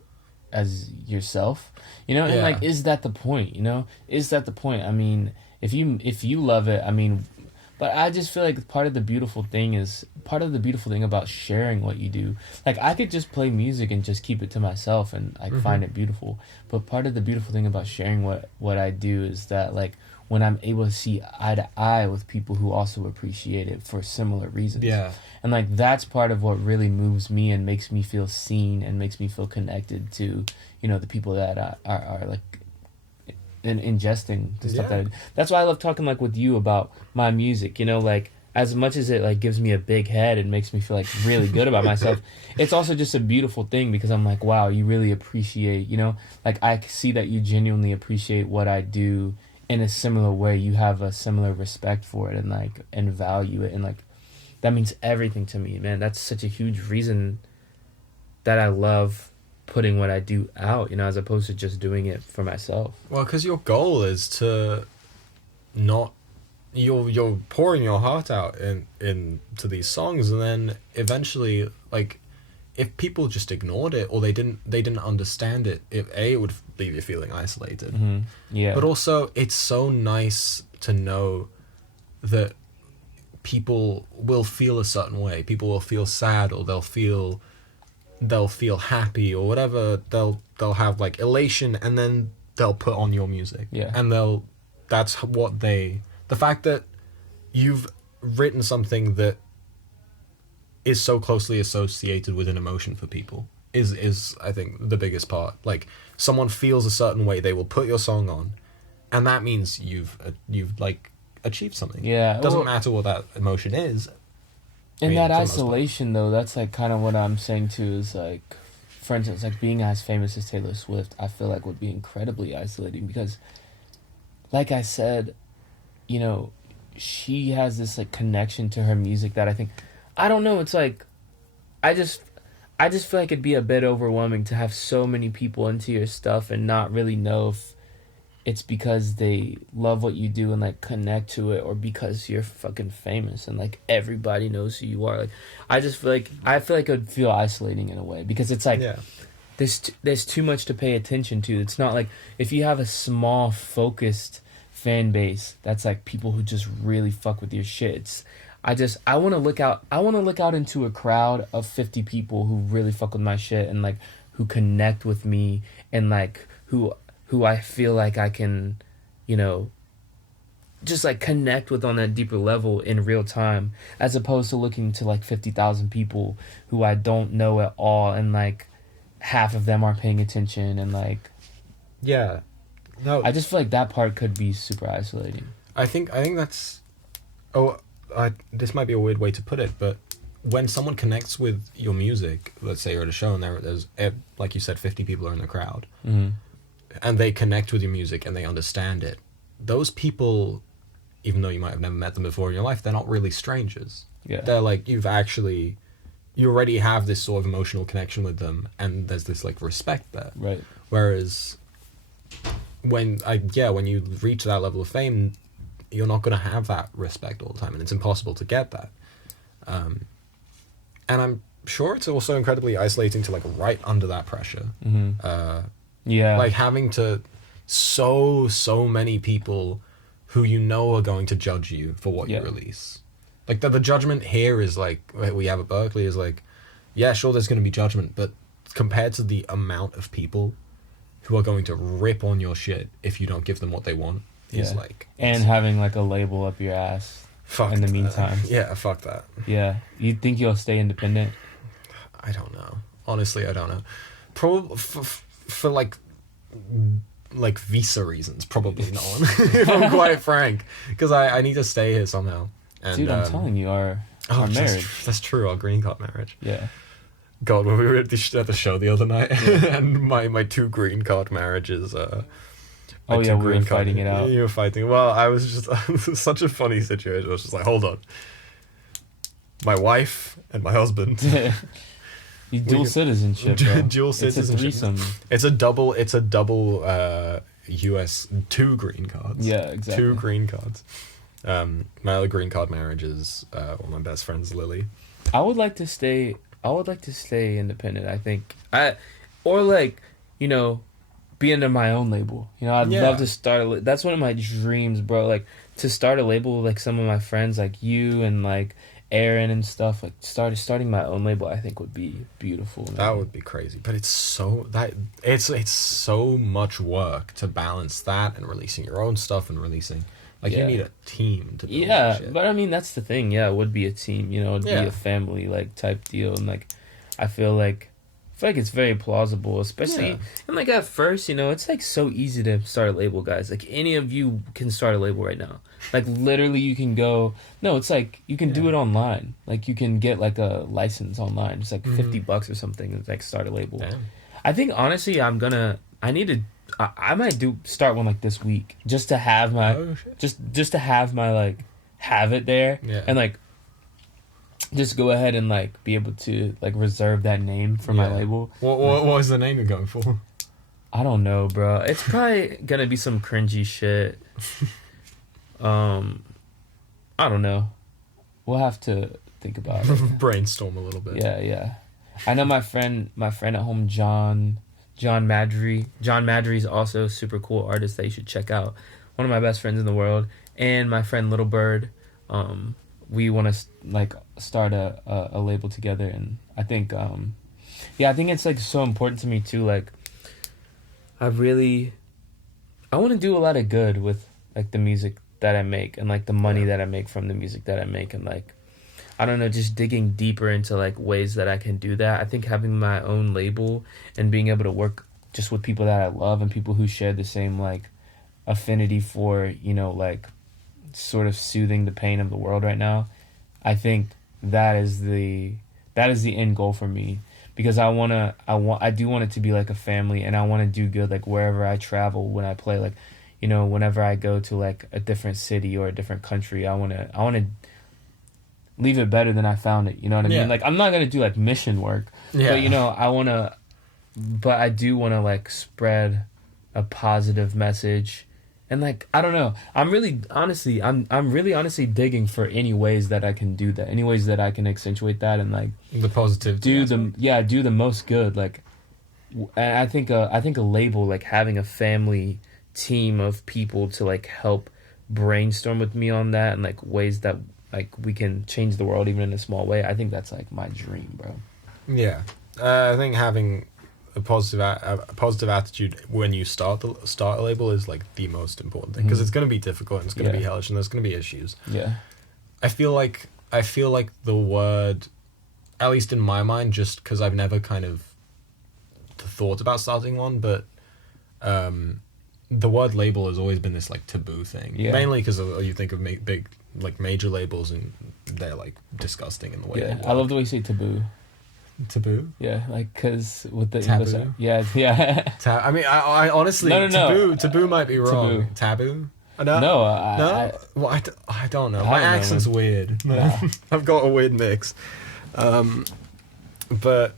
as yourself? You know, and like, is that the point? You know, is that the point? I mean, if you love it, I mean. But I just feel like part of the beautiful thing about sharing what you do. Like I could just play music and just keep it to myself and I find it beautiful. But part of the beautiful thing about sharing what I do is that like when I'm able to see eye to eye with people who also appreciate it for similar reasons. Yeah. And like that's part of what really moves me and makes me feel seen and makes me feel connected to, you know, the people that are like and ingesting the stuff that's why I love talking like with you about my music, you know, like as much as it like gives me a big head and makes me feel like really good about myself, it's also just a beautiful thing because I'm like, wow, you really appreciate, you know, like I see that you genuinely appreciate what I do in a similar way. You have a similar respect for it and like and value it, and like that means everything to me, man. That's such a huge reason that I love putting what I do out, you know, as opposed to just doing it for myself. Well, because your goal is to not you're pouring your heart out into these songs, and then eventually, like, if people just ignored it or they didn't understand it, it would leave you feeling isolated. Yeah. But also, it's so nice to know that people will feel a certain way. People will feel sad, or they'll feel happy, or whatever. They'll have like elation, and then they'll put on your music. Yeah. And the fact that you've written something that is so closely associated with an emotion for people is I think the biggest part. Like, someone feels a certain way, they will put your song on, and that means you've like achieved something. Yeah. It doesn't matter what that emotion is. In that isolation, though, that's like kind of what I'm saying too. Is like, for instance, like being as famous as Taylor Swift, I feel like would be incredibly isolating because, like I said, you know, she has this like connection to her music that I think I don't know. It's like, I just I just feel like it'd be a bit overwhelming to have so many people into your stuff and not really know if it's because they love what you do and like connect to it, or because you're fucking famous and like everybody knows who you are. Like, I feel like it would feel isolating in a way, because it's like, Yeah. there's too much to pay attention to. It's not like if you have a small focused fan base that's like people who just really fuck with your shit. I want to look out. I want to look out into a crowd of 50 people who really fuck with my shit and like who connect with me, and like who I feel like I can, you know, just like connect with on that deeper level in real time, as opposed to looking to like 50,000 people who I don't know at all, and like half of them aren't paying attention, and like Yeah. No. I just feel like that part could be super isolating. I think that's. Oh, this might be a weird way to put it, but when someone connects with your music, let's say you're at a show and there's, like you said, 50 people are in the crowd, and they connect with your music and they understand it, those people, even though you might have never met them before in your life, they're not really strangers. Yeah. They're like, you already have this sort of emotional connection with them, and there's this like respect there. Right. Whereas when you reach that level of fame, you're not going to have that respect all the time, and it's impossible to get that. And I'm sure it's also incredibly isolating to like write under that pressure. Yeah. Like having to so many people who you know are going to judge you for what you release. Like the judgment here is like, we have at Berkeley is like, yeah, sure, there's going to be judgment, but compared to the amount of people who are going to rip on your shit if you don't give them what they want, is like... And having like a label up your ass in the meantime. Yeah, fuck that. Yeah. You think you'll stay independent? I don't know. Honestly, I don't know. Probably for like visa reasons, probably not. If I'm quite frank, because I need to stay here somehow. And, dude, I'm telling you, our marriage. That's true. Our green card marriage. Yeah. God, when we were at the show the other night, and my 2 green card marriages. We were fighting it out. You were fighting. Well, I was just such a funny situation. I was just like, hold on. My wife and my husband. Dual citizenship, bro. Dual citizenship. It's a threesome. It's a double US 2 green cards. Yeah, exactly. 2 green cards. My other green card marriage is one of my best friends, Lily. I would like to stay independent, I think. Or like, you know, be under my own label. You know, I'd love to start that's one of my dreams, bro. Like, to start a label with like some of my friends, like you and like Aaron and stuff. Like, starting my own label, I think would be beautiful. Man. That would be crazy, but it's so much work to balance that and releasing your own stuff and releasing. Like, you need a team to do that shit. But I mean, that's the thing. Yeah, it would be a team. You know, it'd be a family like type deal, and like, I feel like it's very plausible, especially and like at first, you know, it's like so easy to start a label, guys. Like, any of you can start a label right now. Like, literally, you can go. No, it's like you can do it online. Like, you can get like a license online. It's like $50 or something. And like start a label. Damn. I think honestly, I might start one like this week, just to have my just to have my like have it there and like just go ahead and like be able to like reserve that name for my label. What is the name you're going for? I don't know, bro. It's probably gonna be some cringy shit. I don't know. We'll have to think about it. Brainstorm a little bit. Yeah. I know my friend at home, John Madry. John Madry is also a super cool artist that you should check out. One of my best friends in the world. And my friend Little Bird. We want to like start a label together, and I think I think it's like so important to me too. Like, I want to do a lot of good with like the music that I make and like the money that I make from the music that I make, and like, I don't know, just digging deeper into like ways that I can do that. I think having my own label and being able to work just with people that I love and people who share the same like affinity for, you know, like sort of soothing the pain of the world right now. I think that is the end goal for me, because I do want it to be like a family, and I want to do good like wherever I travel, when I play, like, you know, whenever I go to like a different city or a different country, I want to leave it better than I found it. You know what I Yeah. mean? Like, I'm not gonna do like mission work, Yeah. but you know, I do wanna like spread a positive message. And like, I don't know, I'm really honestly digging for any ways that I can do that, any ways that I can accentuate that and like The positivity. do the most good. Like, and I think a label, like having a family team of people to like help brainstorm with me on that and like ways that like we can change the world even in a small way. I think that's like my dream, bro. Yeah, I think having a positive attitude when you start a label is like the most important thing, because it's going to be difficult and it's going to be hellish and there's going to be issues. Yeah. I feel like the word, at least in my mind, just because I've never kind of thought about starting one, but the word label has always been this like taboo thing. Yeah. Mainly because you think of big like major labels and they're like disgusting in the way. Yeah, I love the way you say taboo. Taboo? Yeah, like, because with the taboo? English. Yeah. I mean, I honestly, no. Taboo might be wrong. Taboo? No? No, Well, I don't know. I My don't know, accent's man. weird. Nah. I've got a weird mix. But,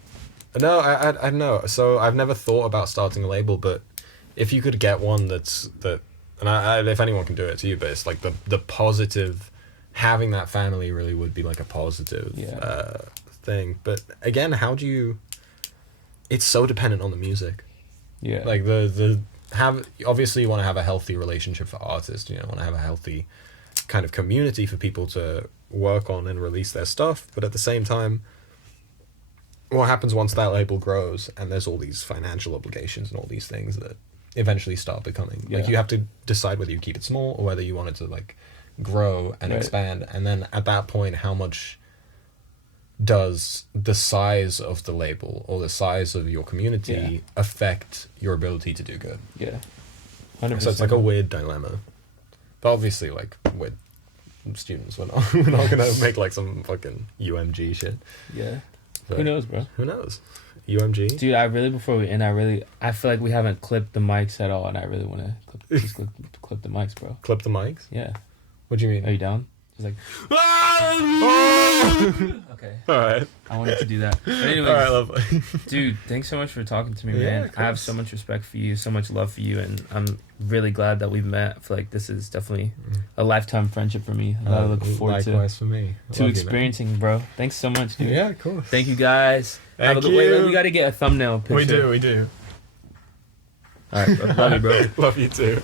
no, I don't know. So, I've never thought about starting a label, but if you could get one and if anyone can do it to you, but it's like the positive, having that family really would be like a positive thing. But again, it's so dependent on the music. Yeah. Like obviously you want to have a healthy relationship for artists, you know, want to have a healthy kind of community for people to work on and release their stuff, but at the same time, what happens once that label grows and there's all these financial obligations and all these things that eventually start becoming like, you have to decide whether you keep it small or whether you want it to like grow and expand, and then at that point, how much does the size of the label or the size of your community affect your ability to do good? Yeah. 100%. So it's like a weird dilemma. But obviously, like, with students, we're not gonna make like some fucking UMG shit. Yeah. But who knows, bro? Who knows? UMG? Dude, before we end, I feel like we haven't clipped the mics at all, and I really want to clip the mics, bro. Clip the mics? Yeah. What do you mean? Are you down? Just like, okay. All right. I wanted to do that. But anyways, all right, lovely. Dude, thanks so much for talking to me, Yeah, man. I have so much respect for you, so much love for you, and I'm really glad that we've met. I feel like this is definitely a lifetime friendship for me. I look forward likewise for me. to experiencing, bro. Thanks so much, dude. Yeah, of course. Thank you, guys. Thank you. Wait, we got to get a thumbnail picture. We do. All right, bro. Love you, bro. Love you too.